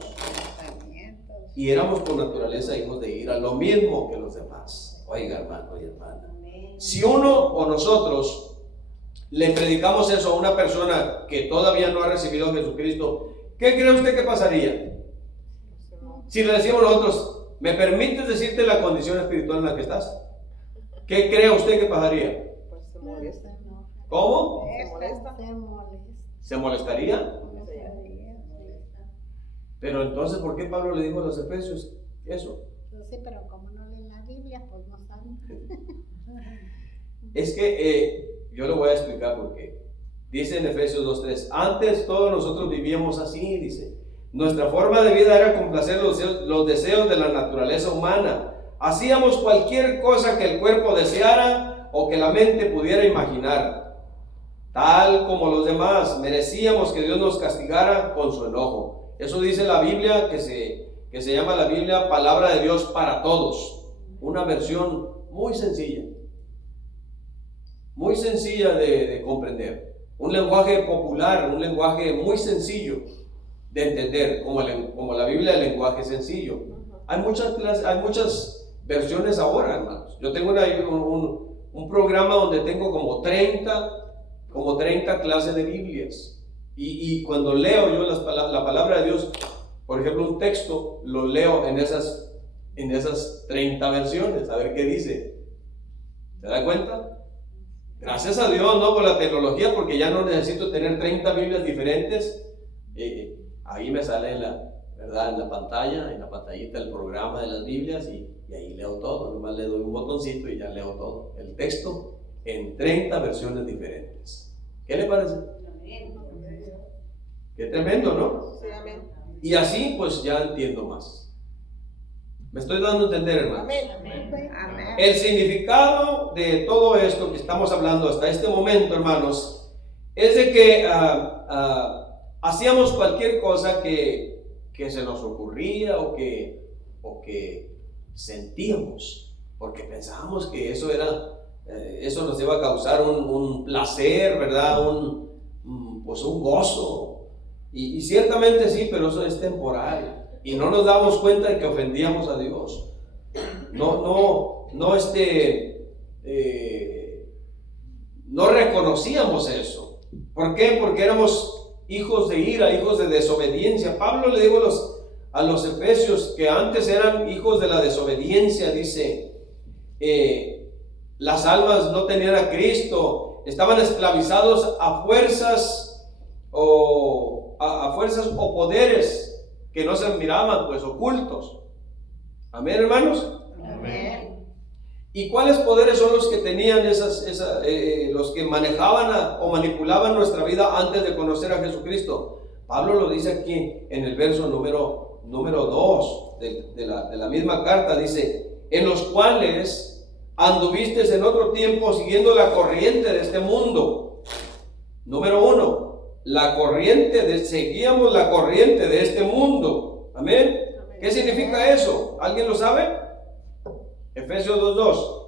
Y éramos por naturaleza hijos de ira, lo mismo que los demás. Oiga, hermano y hermana, si uno o nosotros le predicamos eso a una persona que todavía no ha recibido a Jesucristo, ¿qué cree usted que pasaría? Si le decimos nosotros, ¿me permites decirte la condición espiritual en la que estás? ¿Qué cree usted que pasaría? Pues se molesta. ¿Cómo? Se molesta. ¿Se molestaría? Pero entonces, ¿por qué Pablo le dijo a los Efesios eso? Sí, pero como no leen la Biblia, pues no saben. Es que yo le voy a explicar por qué. Dice en Efesios 2:3, antes todos nosotros vivíamos así, dice. Nuestra forma de vida era complacer los deseos de la naturaleza humana. Hacíamos cualquier cosa que el cuerpo deseara o que la mente pudiera imaginar. Tal como los demás, merecíamos que Dios nos castigara con su enojo. Eso dice la Biblia, que se llama la Biblia Palabra de Dios para Todos. Una versión muy sencilla de comprender. Un lenguaje popular, un lenguaje muy sencillo de entender, como la Biblia, el lenguaje sencillo. Hay muchas versiones ahora, hermanos. Yo tengo un programa donde tengo como 30 clases de Biblias. Y cuando leo yo la palabra de Dios, por ejemplo, un texto, lo leo en esas 30 versiones, a ver qué dice. ¿Se da cuenta? Gracias a Dios, ¿no? Por la tecnología, porque ya no necesito tener 30 Biblias diferentes. Ahí me sale en la pantallita el programa de las Biblias y ahí leo todo. Nomás le doy un botoncito y ya leo todo. El texto en 30 versiones diferentes. ¿Qué le parece? Qué tremendo, ¿no? Sí, amén. Y así pues ya entiendo más. ¿Me estoy dando a entender, hermanos? Amén. Amén. El significado de todo esto que estamos hablando hasta este momento, hermanos, es de que hacíamos cualquier cosa que se nos ocurría o que sentíamos, porque pensábamos que eso nos iba a causar un placer, ¿verdad? Un gozo. Y ciertamente sí, pero eso es temporal. Y no nos damos cuenta de que ofendíamos a Dios. No reconocíamos eso. ¿Por qué? Porque éramos hijos de ira, hijos de desobediencia. Pablo le dijo a los efesios que antes eran hijos de la desobediencia, dice, las almas no tenían a Cristo, estaban esclavizados a fuerzas o poderes que no se miraban, pues ocultos. Amén, hermanos. Amén. ¿Y cuáles poderes son los que tenían los que manejaban o manipulaban nuestra vida antes de conocer a Jesucristo? Pablo lo dice aquí en el verso número 2 de la misma carta, dice, en los cuales anduviste en otro tiempo siguiendo la corriente de este mundo. Número 1. Seguíamos la corriente de este mundo. Amén. ¿Qué significa eso? ¿Alguien lo sabe? Efesios 2:2.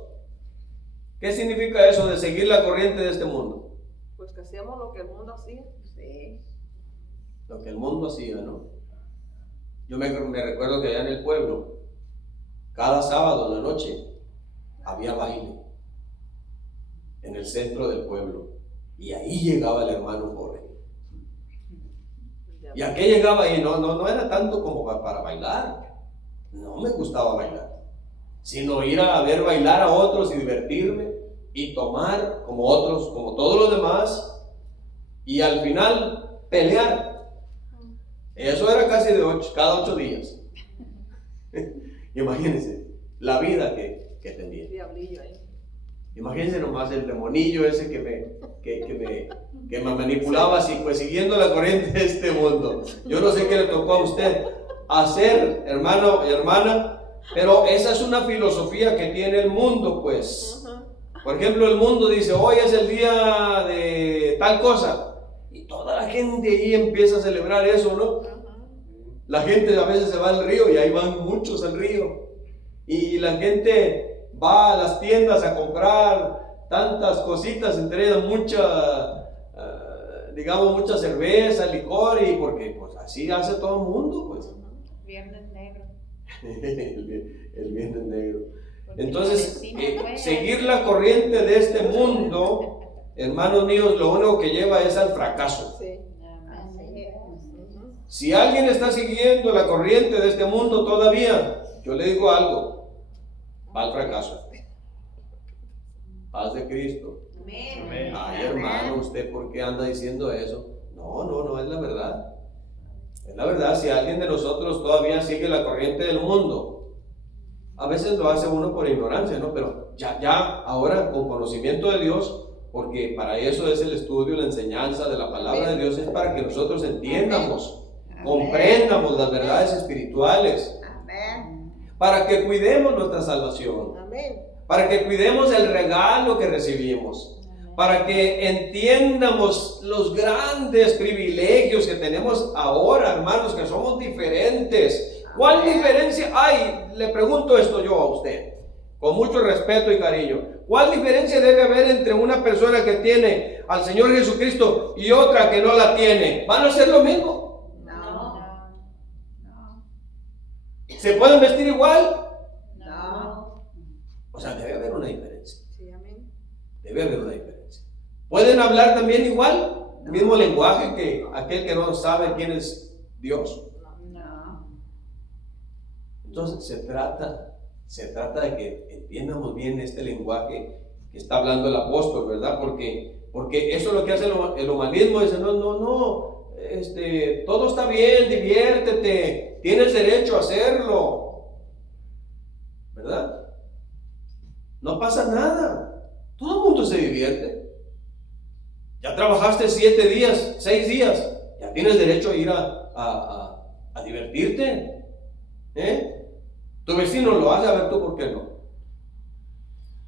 ¿Qué significa eso de seguir la corriente de este mundo? Pues que hacíamos lo que el mundo hacía. Sí. Lo que el mundo hacía, ¿no? Yo me recuerdo que allá en el pueblo, cada sábado en la noche, había baile en el centro del pueblo. Y ahí llegaba el hermano Jorge. ¿Y a qué llegaba ahí? No era tanto como para bailar. No me gustaba bailar, sino ir a ver bailar a otros y divertirme y tomar como otros, como todos los demás, y al final pelear. Eso era casi cada 8 días. Imagínense la vida que tenía. Diablillo ahí. Imagínense nomás el demonillo ese que me manipulaba así, pues siguiendo la corriente de este mundo. Yo no sé qué le tocó a usted hacer, hermano y hermana, pero esa es una filosofía que tiene el mundo, pues. Por ejemplo, el mundo dice, hoy es el día de tal cosa, y toda la gente ahí empieza a celebrar eso, ¿no? La gente a veces se va al río y ahí van muchos al río, y la gente va a las tiendas a comprar tantas cositas, entre ellas mucha cerveza, licor, y porque pues así hace todo el mundo, pues. Viernes negro. el viernes negro. Porque Entonces, el vecino fue seguir la corriente de este mundo, hermanos míos, lo único que lleva es al fracaso. Sí. Así es. Si alguien está siguiendo la corriente de este mundo todavía, yo le digo algo, va al fracaso. Paz de Cristo. Amén. Ay, hermano, ¿usted por qué anda diciendo eso? No, es la verdad. Es la verdad, si alguien de nosotros todavía sigue la corriente del mundo, a veces lo hace uno por ignorancia, ¿no? Pero ya ahora con conocimiento de Dios, porque para eso es el estudio, la enseñanza de la palabra de Dios, es para que nosotros entiendamos, comprendamos las verdades espirituales, Amén. para que cuidemos nuestra salvación, Amén. para que cuidemos el regalo que recibimos, para que entiendamos los grandes privilegios que tenemos ahora, hermanos, que somos diferentes. ¿Cuál diferencia hay? Le pregunto esto yo a usted, con mucho respeto y cariño. ¿Cuál diferencia debe haber entre una persona que tiene al Señor Jesucristo y otra que no la tiene? ¿Van a ser lo mismo? No. ¿Se pueden vestir igual? No. O sea, debe haber una diferencia. Sí, amén. Debe haber una diferencia. ¿Pueden hablar también igual? ¿El mismo lenguaje que aquel que no sabe quién es Dios? No. Entonces se trata de que entiendamos bien este lenguaje que está hablando el apóstol, ¿verdad? Porque eso es lo que hace el humanismo. Dice, no, todo está bien, diviértete, tienes derecho a hacerlo, ¿verdad? No pasa nada, todo el mundo se divierte. Ya trabajaste 7 días, 6 días, ya tienes derecho a ir a divertirte, ¿eh? Tu vecino lo hace, a ver tú por qué no.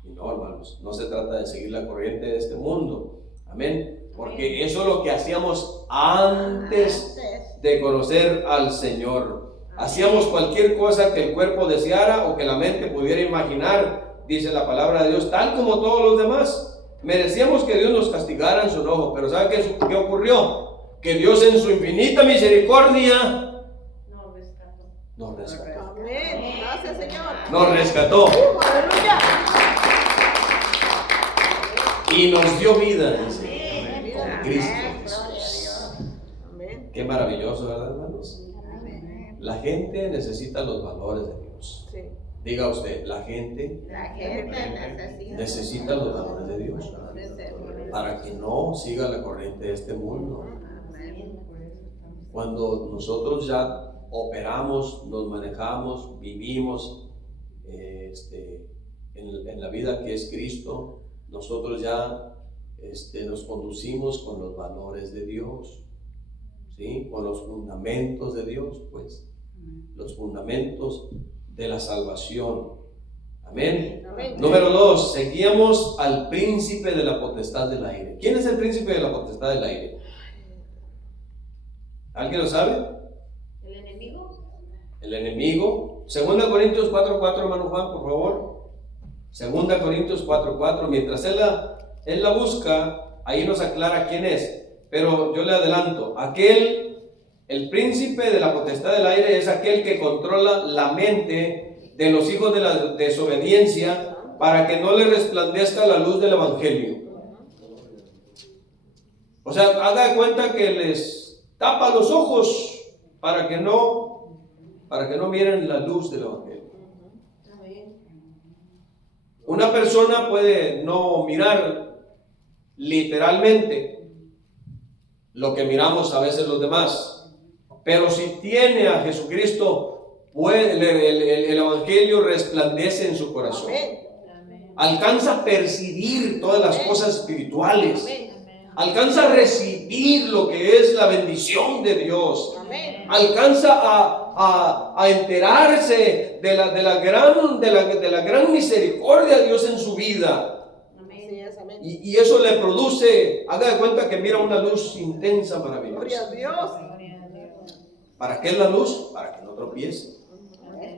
Y no, hermanos, no se trata de seguir la corriente de este mundo, amén, porque eso es lo que hacíamos antes de conocer al Señor. Hacíamos cualquier cosa que el cuerpo deseara o que la mente pudiera imaginar, dice la palabra de Dios, tal como todos los demás. Merecíamos que Dios nos castigara en su enojo, pero ¿sabe qué ocurrió? Que Dios en su infinita misericordia nos rescató. Amén. Gracias, Señor. Nos rescató Aleluya. y nos dio vida, dice, Amén. con Cristo Amén. Jesús. Amén. Qué maravilloso, ¿verdad, hermanos? Amén. La gente necesita los valores de Dios. Sí. Diga usted, la gente La gente necesita los valores de Dios para que no siga la corriente de este mundo. Amén. Cuando nosotros ya operamos, nos manejamos, vivimos en la vida que es Cristo, nosotros ya nos conducimos con los valores de Dios, ¿sí? Con los fundamentos de Dios, pues, los fundamentos de la salvación. Amén. Amén. Número 2, seguíamos al príncipe de la potestad del aire. ¿Quién es el príncipe de la potestad del aire? ¿Alguien lo sabe? ¿El enemigo? El enemigo. 2 Corintios 4:4, hermano Juan, por favor. 2 Corintios 4:4. Mientras él la busca, ahí nos aclara quién es. Pero yo le adelanto, el príncipe de la potestad del aire es aquel que controla la mente de los hijos de la desobediencia para que no le resplandezca la luz del evangelio. O sea, haga de cuenta que les tapa los ojos para que no miren la luz del evangelio. Una persona puede no mirar literalmente lo que miramos a veces los demás, pero si tiene a Jesucristo, el evangelio resplandece en su corazón. Amén. Alcanza a percibir todas las cosas espirituales. Amén. Alcanza a recibir lo que es la bendición de Dios. Amén. Alcanza a enterarse de la gran misericordia de Dios en su vida. Así es, amén. Y eso le produce, haga de cuenta que mira una luz intensa, Gloria maravillosa. a Dios. ¿Para qué es la luz? Para que no tropiece,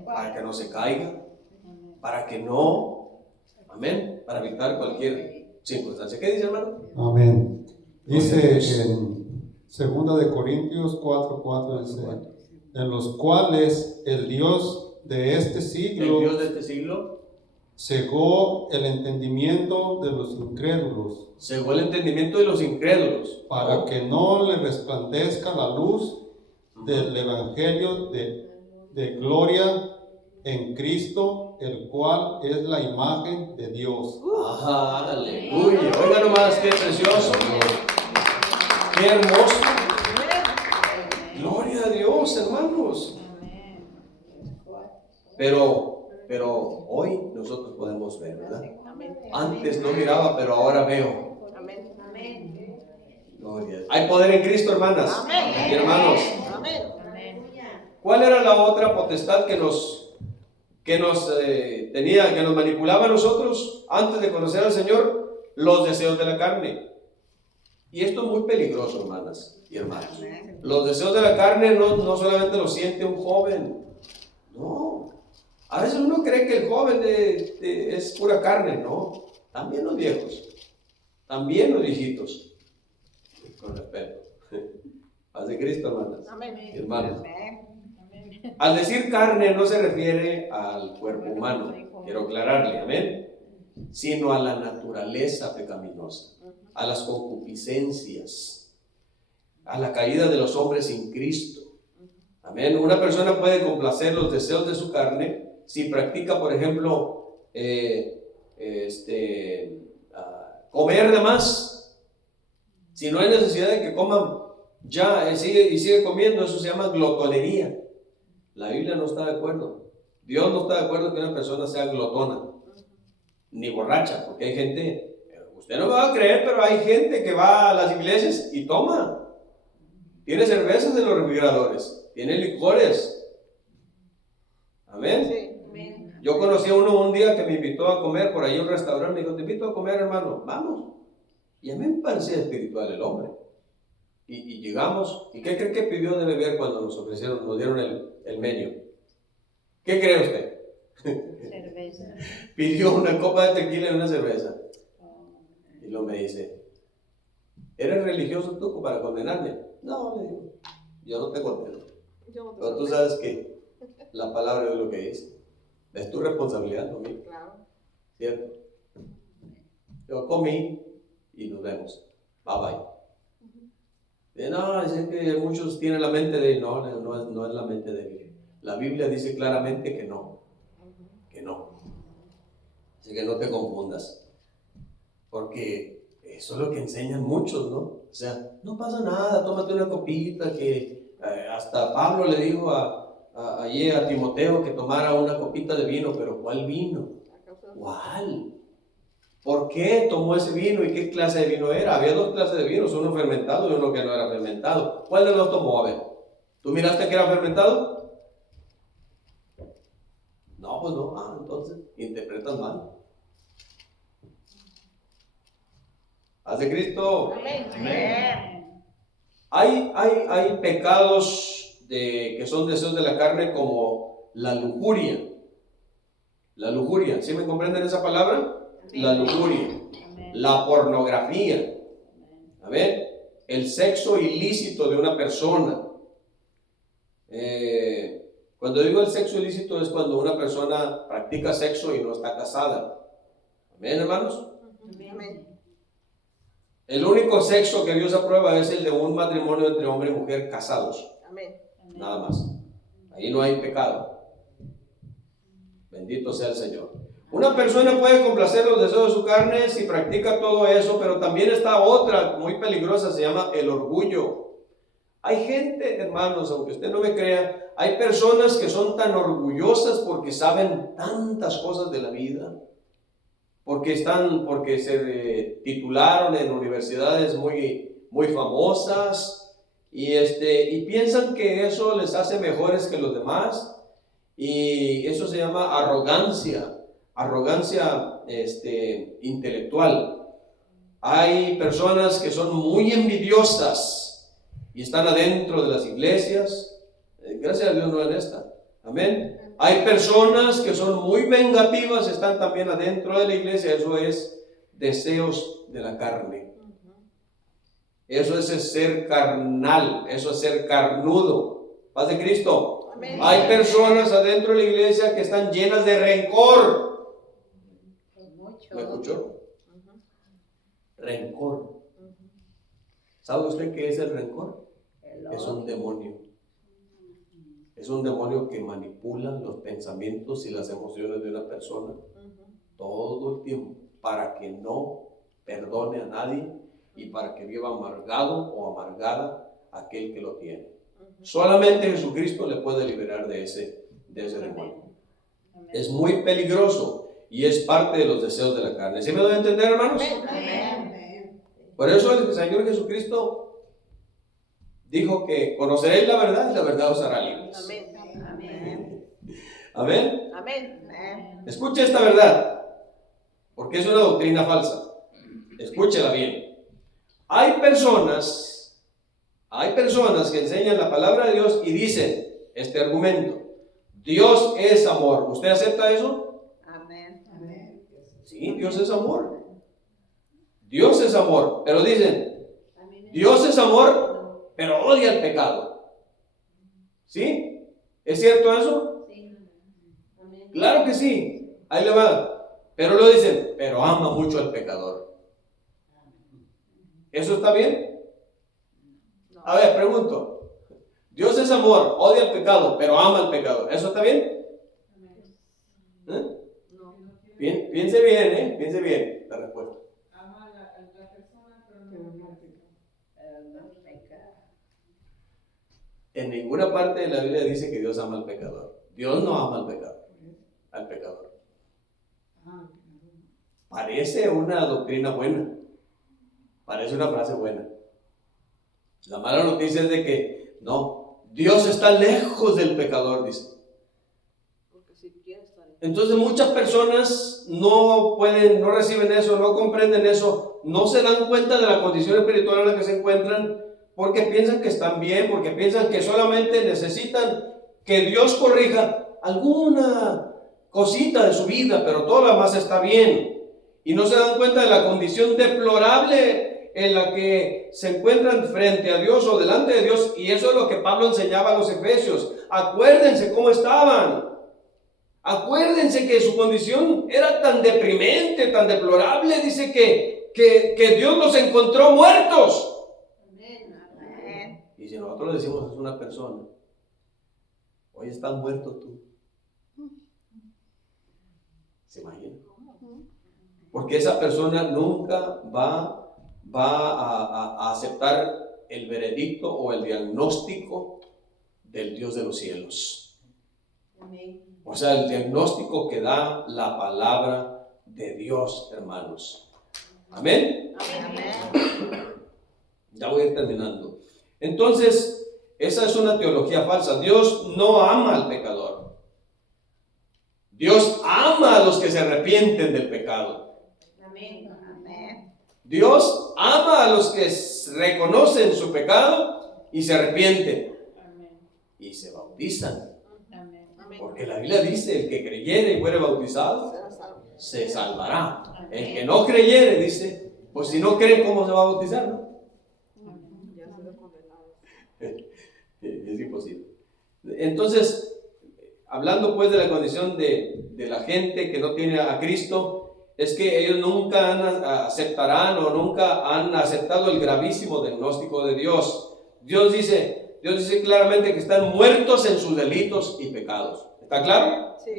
para que no se caiga, para que no, amén, para evitar cualquier circunstancia. ¿Qué dice, hermano? Amén. Dice en 2 de Corintios 4:4, dice, en los cuales el Dios de este El siglo Dios de este siglo cegó el entendimiento de los incrédulos, cegó el entendimiento de los incrédulos, para que no le resplandezca la luz del evangelio de gloria en Cristo, el cual es la imagen de Dios. Ajá, aleluya. Oiga nomás, qué precioso, qué hermoso. Gloria a Dios, hermanos. Pero hoy nosotros podemos ver, ¿verdad? Antes no miraba, pero ahora veo. Amén. Amén. Gloria. Hay poder en Cristo, hermanas Amén. y hermanos. Amén. ¿Cuál era la otra potestad que nos tenía, que nos manipulaba a nosotros antes de conocer al Señor? Los deseos de la carne. Y esto es muy peligroso, hermanas y hermanos. Los deseos de la carne no solamente los siente un joven. No. A veces uno cree que el joven es pura carne. No. También los viejos. También los viejitos. Con respeto. Paz de Cristo, hermanas Amén. y hermanos. Amén. Al decir carne no se refiere al cuerpo humano, quiero aclararle, amén, sino a la naturaleza pecaminosa, a las concupiscencias, a la caída de los hombres sin Cristo. Amén. Una persona puede complacer los deseos de su carne si practica, por ejemplo, comer de más. Si no hay necesidad de que coman ya y sigue comiendo, eso se llama glotonería. La Biblia no está de acuerdo. Dios no está de acuerdo que una persona sea glotona ni borracha, porque hay gente, usted no me va a creer, pero hay gente que va a las iglesias y toma. Tiene cervezas en los refrigeradores, tiene licores. Amén. Sí. Amén. Yo conocí a uno un día que me invitó a comer por ahí a un restaurante. Me dijo, te invito a comer, hermano. Vamos. Y a mí me parecía espiritual el hombre. Y llegamos. ¿Y qué cree que pidió de beber cuando nos dieron el menú? ¿Qué cree usted? Cerveza. Pidió una copa de tequila y una cerveza. Y luego me dice, ¿eres religioso tú para condenarme? No, le digo, yo no te condeno. Yo no te Pero tú sabes que la palabra es lo que dice. Es tu responsabilidad, no mía. Claro. ¿Cierto? Yo comí y nos vemos. Bye bye. No, dicen que muchos tienen la mente débil. No es la mente débil. La Biblia dice claramente que no. Que no. Así que no te confundas. Porque eso es lo que enseñan muchos, ¿no? O sea, no pasa nada, tómate una copita que hasta Pablo le dijo allí a Timoteo que tomara una copita de vino, pero ¿cuál vino? ¿Cuál? ¿Por qué tomó ese vino y qué clase de vino era? Había dos clases de vinos, uno fermentado y uno que no era fermentado. ¿Cuál de los tomó? A ver, ¿tú miraste que era fermentado? No, pues no. Ah, entonces interpretas mal. Haz de Cristo. Amén. Hay pecados que son deseos de la carne como la lujuria. La lujuria, ¿sí me comprenden esa palabra? La lujuria, la pornografía, ¿amén? El sexo ilícito de una persona. Cuando digo el sexo ilícito es cuando una persona practica sexo y no está casada. ¿Amén, hermanos? Amén. El único sexo que Dios aprueba es el de un matrimonio entre hombre y mujer casados. Amén. Nada más. Ahí no hay pecado. Bendito sea el Señor. Una persona puede complacer los deseos de su carne si practica todo eso, pero también está otra muy peligrosa, se llama el orgullo. Hay gente, hermanos, aunque usted no me crea, hay personas que son tan orgullosas porque saben tantas cosas de la vida, porque se titularon en universidades muy famosas y piensan que eso les hace mejores que los demás, y eso se llama arrogancia intelectual. Hay personas que son muy envidiosas y están adentro de las iglesias. Gracias a Dios no en esta. Amén. Hay personas que son muy vengativas, están también adentro de la iglesia. Eso es deseos de la carne. Eso es ser carnal, eso es ser carnudo. Paz de Cristo. Amén. Hay personas adentro de la iglesia que están llenas de rencor. Mucho. ¿Me escuchó? Rencor. ¿Sabe usted qué es el rencor? Es un demonio. Es un demonio que manipula los pensamientos y las emociones de una persona todo el tiempo para que no perdone a nadie y para que viva amargado o amargada aquel que lo tiene. Solamente Jesucristo le puede liberar de ese demonio. Es muy peligroso y es parte de los deseos de la carne. ¿Sí me doy a entender, hermanos? Amén. Por eso el Señor Jesucristo dijo que conoceréis la verdad y la verdad os hará libres. Amén. Amén. Amén. Amén. Amén. Escuche esta verdad, porque es una doctrina falsa. Escúchela bien. Hay personas que enseñan la palabra de Dios y dicen este argumento: Dios es amor. ¿Usted acepta eso? Amén. Sí, Dios es amor. Dios es amor, pero dicen, Dios es amor, pero odia el pecado. ¿Sí? ¿Es cierto eso? Claro que sí. Ahí le va. Pero lo dicen, pero ama mucho al pecador. ¿Eso está bien? A ver, pregunto. Dios es amor, odia el pecado, pero ama al pecador. ¿Eso está bien? ¿Eh? Piense bien, piense bien la respuesta. Ama a la persona, pero no peca. En ninguna parte de la Biblia dice que Dios ama al pecador. Dios no ama al pecador, al pecador. Parece una doctrina buena, parece una frase buena. La mala noticia es de que no, Dios está lejos del pecador, dice. Porque si quieres estar ahí. Entonces muchas personas no reciben eso, no comprenden eso, no se dan cuenta de la condición espiritual en la que se encuentran, porque piensan que están bien, porque piensan que solamente necesitan que Dios corrija alguna cosita de su vida, pero todo lo demás está bien. Y no se dan cuenta de la condición deplorable en la que se encuentran frente a Dios o delante de Dios. Y eso es lo que Pablo enseñaba a los efesios. Acuérdense cómo estaban. Acuérdense que su condición era tan deprimente, tan deplorable. Dice que Dios los encontró muertos. Amén. Y si nosotros le decimos a una persona, hoy estás muerto tú, ¿se imagina? Porque esa persona nunca va a aceptar el veredicto o el diagnóstico del Dios de los cielos. O sea, el diagnóstico que da la palabra de Dios, hermanos. Amén. Amén. Ya voy a ir terminando. Entonces, esa es una teología falsa. Dios no ama al pecador. Dios ama a los que se arrepienten del pecado. Amén. Dios ama a los que reconocen su pecado y se arrepienten y se bautizan. Amén. Porque la Biblia dice, el que creyere y fuere bautizado, Será salvo. se salvará. El que no creyere, dice, pues si no cree, ¿cómo se va a bautizar? ¿No? Ya será condenado. Es imposible. Entonces, hablando pues de la condición de la gente que no tiene a Cristo, es que ellos nunca aceptarán o nunca han aceptado el gravísimo diagnóstico de Dios. Dios dice claramente que están muertos en sus delitos y pecados. ¿Está claro? Sí.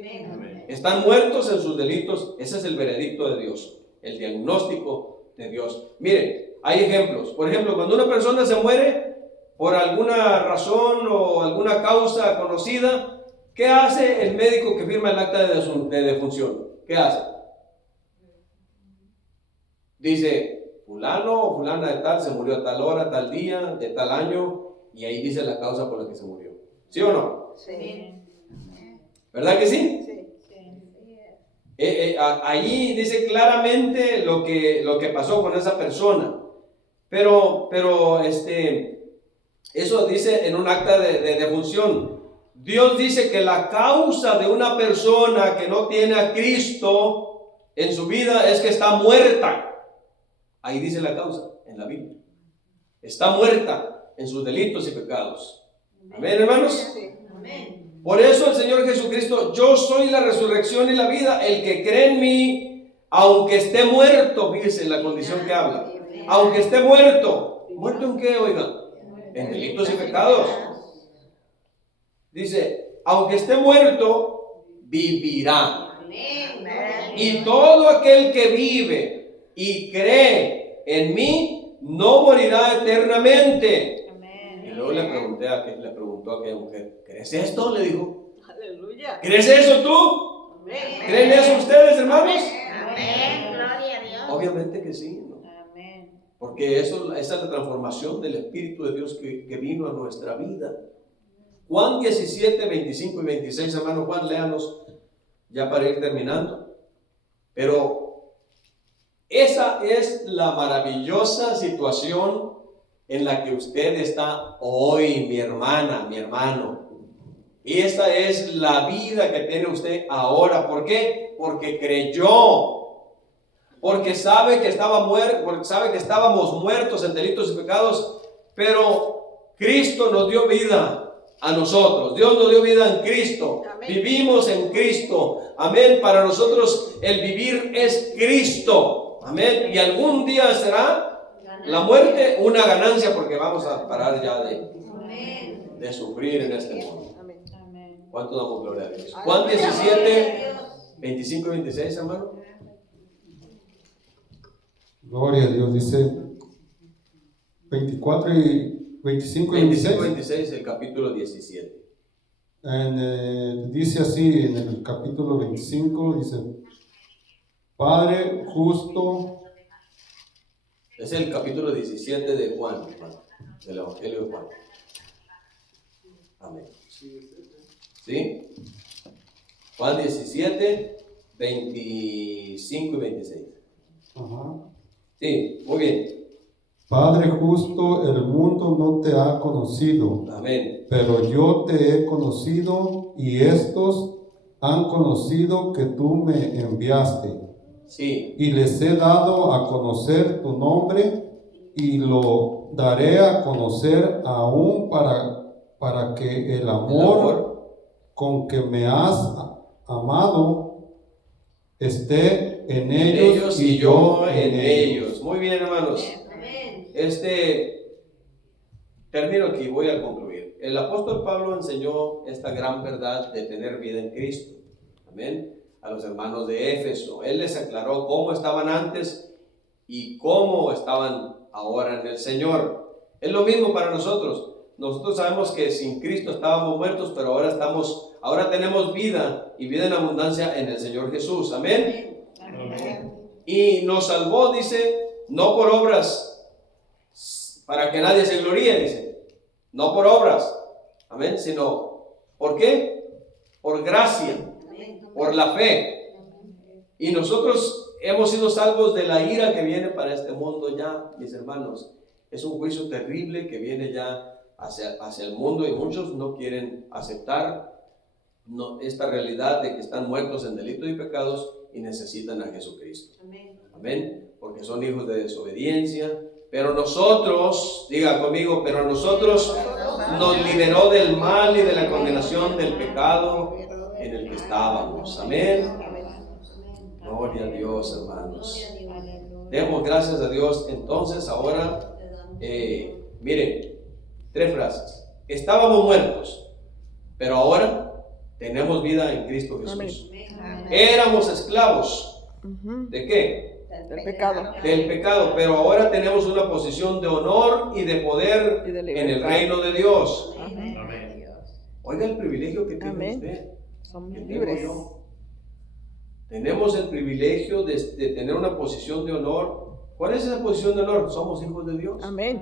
Están muertos en sus delitos. Ese es el veredicto de Dios, el diagnóstico de Dios. Miren, hay ejemplos. Por ejemplo, cuando una persona se muere por alguna razón o alguna causa conocida, ¿qué hace el médico que firma el acta de defunción? ¿Qué hace? Dice, fulano o fulana de tal se murió a tal hora, tal día, de tal año, y ahí dice la causa por la que se murió. ¿Sí o no? Sí. ¿Verdad que sí? Sí. Ahí dice claramente lo que pasó con esa persona. Pero eso dice en un acta de defunción. Dios dice que la causa de una persona que no tiene a Cristo en su vida es que está muerta. Ahí dice la causa en la Biblia. Está muerta en sus delitos y pecados. Amén, hermanos. Sí. Amén. Por eso el Señor Jesucristo, yo soy la resurrección y la vida. El que cree en mí, aunque esté muerto, fíjese la condición que habla. Aunque esté muerto. ¿Muerto en qué, oiga? En delitos y pecados. Dice, aunque esté muerto, vivirá. Amén. Y todo aquel que vive y cree en mí, no morirá eternamente. Y luego le preguntó a aquella mujer, ¿crees esto? Le dijo, Aleluya. ¿crees eso tú? Amén. ¿Creen eso ustedes, hermanos? Amén. Gloria a Dios. Obviamente que sí, ¿no? Amén. Porque esa es la transformación del Espíritu de Dios que vino a nuestra vida. Juan 17, 25 y 26, hermano Juan, léanos ya para ir terminando. Pero esa es la maravillosa situación en la que usted está hoy, mi hermana, mi hermano. Y esta es la vida que tiene usted ahora. ¿Por qué? Porque creyó. Porque sabe que estábamos muertos en delitos y pecados, pero Cristo nos dio vida a nosotros. Dios nos dio vida en Cristo. Amén. Vivimos en Cristo. Amén. Para nosotros el vivir es Cristo. Amén. Y algún día será la muerte una ganancia, porque vamos a parar ya de sufrir en este mundo. ¿Cuánto damos gloria a Dios? Juan 17, 25 y 26, hermano. Gloria a Dios, dice 24 y 25 y 26. 26, el capítulo 17. Dice así en el capítulo 25, dice, Padre justo. Es el capítulo 17 de Juan, del Evangelio de Juan. Amén. ¿Sí? Juan 17, 25 y 26. Ajá. Sí, muy bien. Padre justo, el mundo no te ha conocido. Amén. Pero yo te he conocido y estos han conocido que tú me enviaste. Sí. Y les he dado a conocer tu nombre y lo daré a conocer aún para que el amor con que me has amado esté en ellos y yo en ellos. Muy bien, hermanos. Termino aquí, voy a concluir. El apóstol Pablo enseñó esta gran verdad de tener vida en Cristo. Amén. A los hermanos de Éfeso. Él les aclaró cómo estaban antes y cómo estaban ahora en el Señor. Es lo mismo para nosotros. Nosotros sabemos que sin Cristo estábamos muertos, pero ahora tenemos vida y vida en abundancia en el Señor Jesús. Amén. Amén. Y nos salvó, dice, no por obras, para que nadie se gloríe, dice. No por obras. Amén. Sino, ¿por qué? Por gracia, por la fe. Y nosotros hemos sido salvos de la ira que viene para este mundo ya, mis hermanos. Es un juicio terrible que viene ya hacia el mundo y muchos no quieren aceptar esta realidad de que están muertos en delitos y pecados y necesitan a Jesucristo. Amén. Amén. Porque son hijos de desobediencia. Pero nosotros, diga conmigo, pero nosotros nos liberó del mal y de la condenación del pecado en el que estábamos. Amén. Gloria a Dios, hermanos. Demos gracias a Dios. Entonces ahora, miren, 3 frases. Estábamos muertos, pero ahora tenemos vida en Cristo Jesús. Amén. Éramos esclavos. ¿De qué? Del pecado. Del pecado, pero ahora tenemos una posición de honor y de poder en el reino de Dios. Amén. Oiga el privilegio que tiene Amén. usted. Somos Que libres. tengo yo. Tenemos el privilegio de tener una posición de honor. ¿Cuál es esa posición de honor? Somos hijos de Dios. Amén.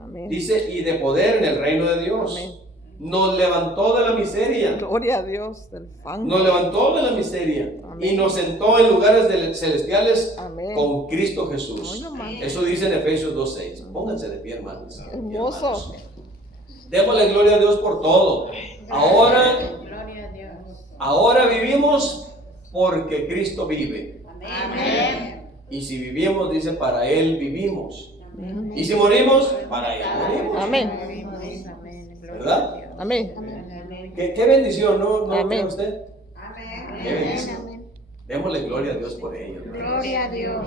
Amén. Dice, y de poder en el reino de Dios. Amén. Nos levantó de la miseria. Gloria a Dios del fango. Nos levantó de la miseria. Amén. Y nos sentó en lugares celestiales. Amén. Con Cristo Jesús. Ay, no más. Eso dice en Efesios 2:6. Pónganse de pie, hermanos. Hermoso. Démosle gloria a Dios por todo. Ahora Gloria a Dios. Ahora vivimos porque Cristo vive. Amén. Y si vivimos, dice, para Él vivimos. Amén. Y si morimos, para Él morimos. Amén. Amén. ¿Verdad? Amén. Qué bendición, ¿no Amén. cree usted? Qué bendición. Amén. Démosle gloria a Dios por ello. Gloria a Dios.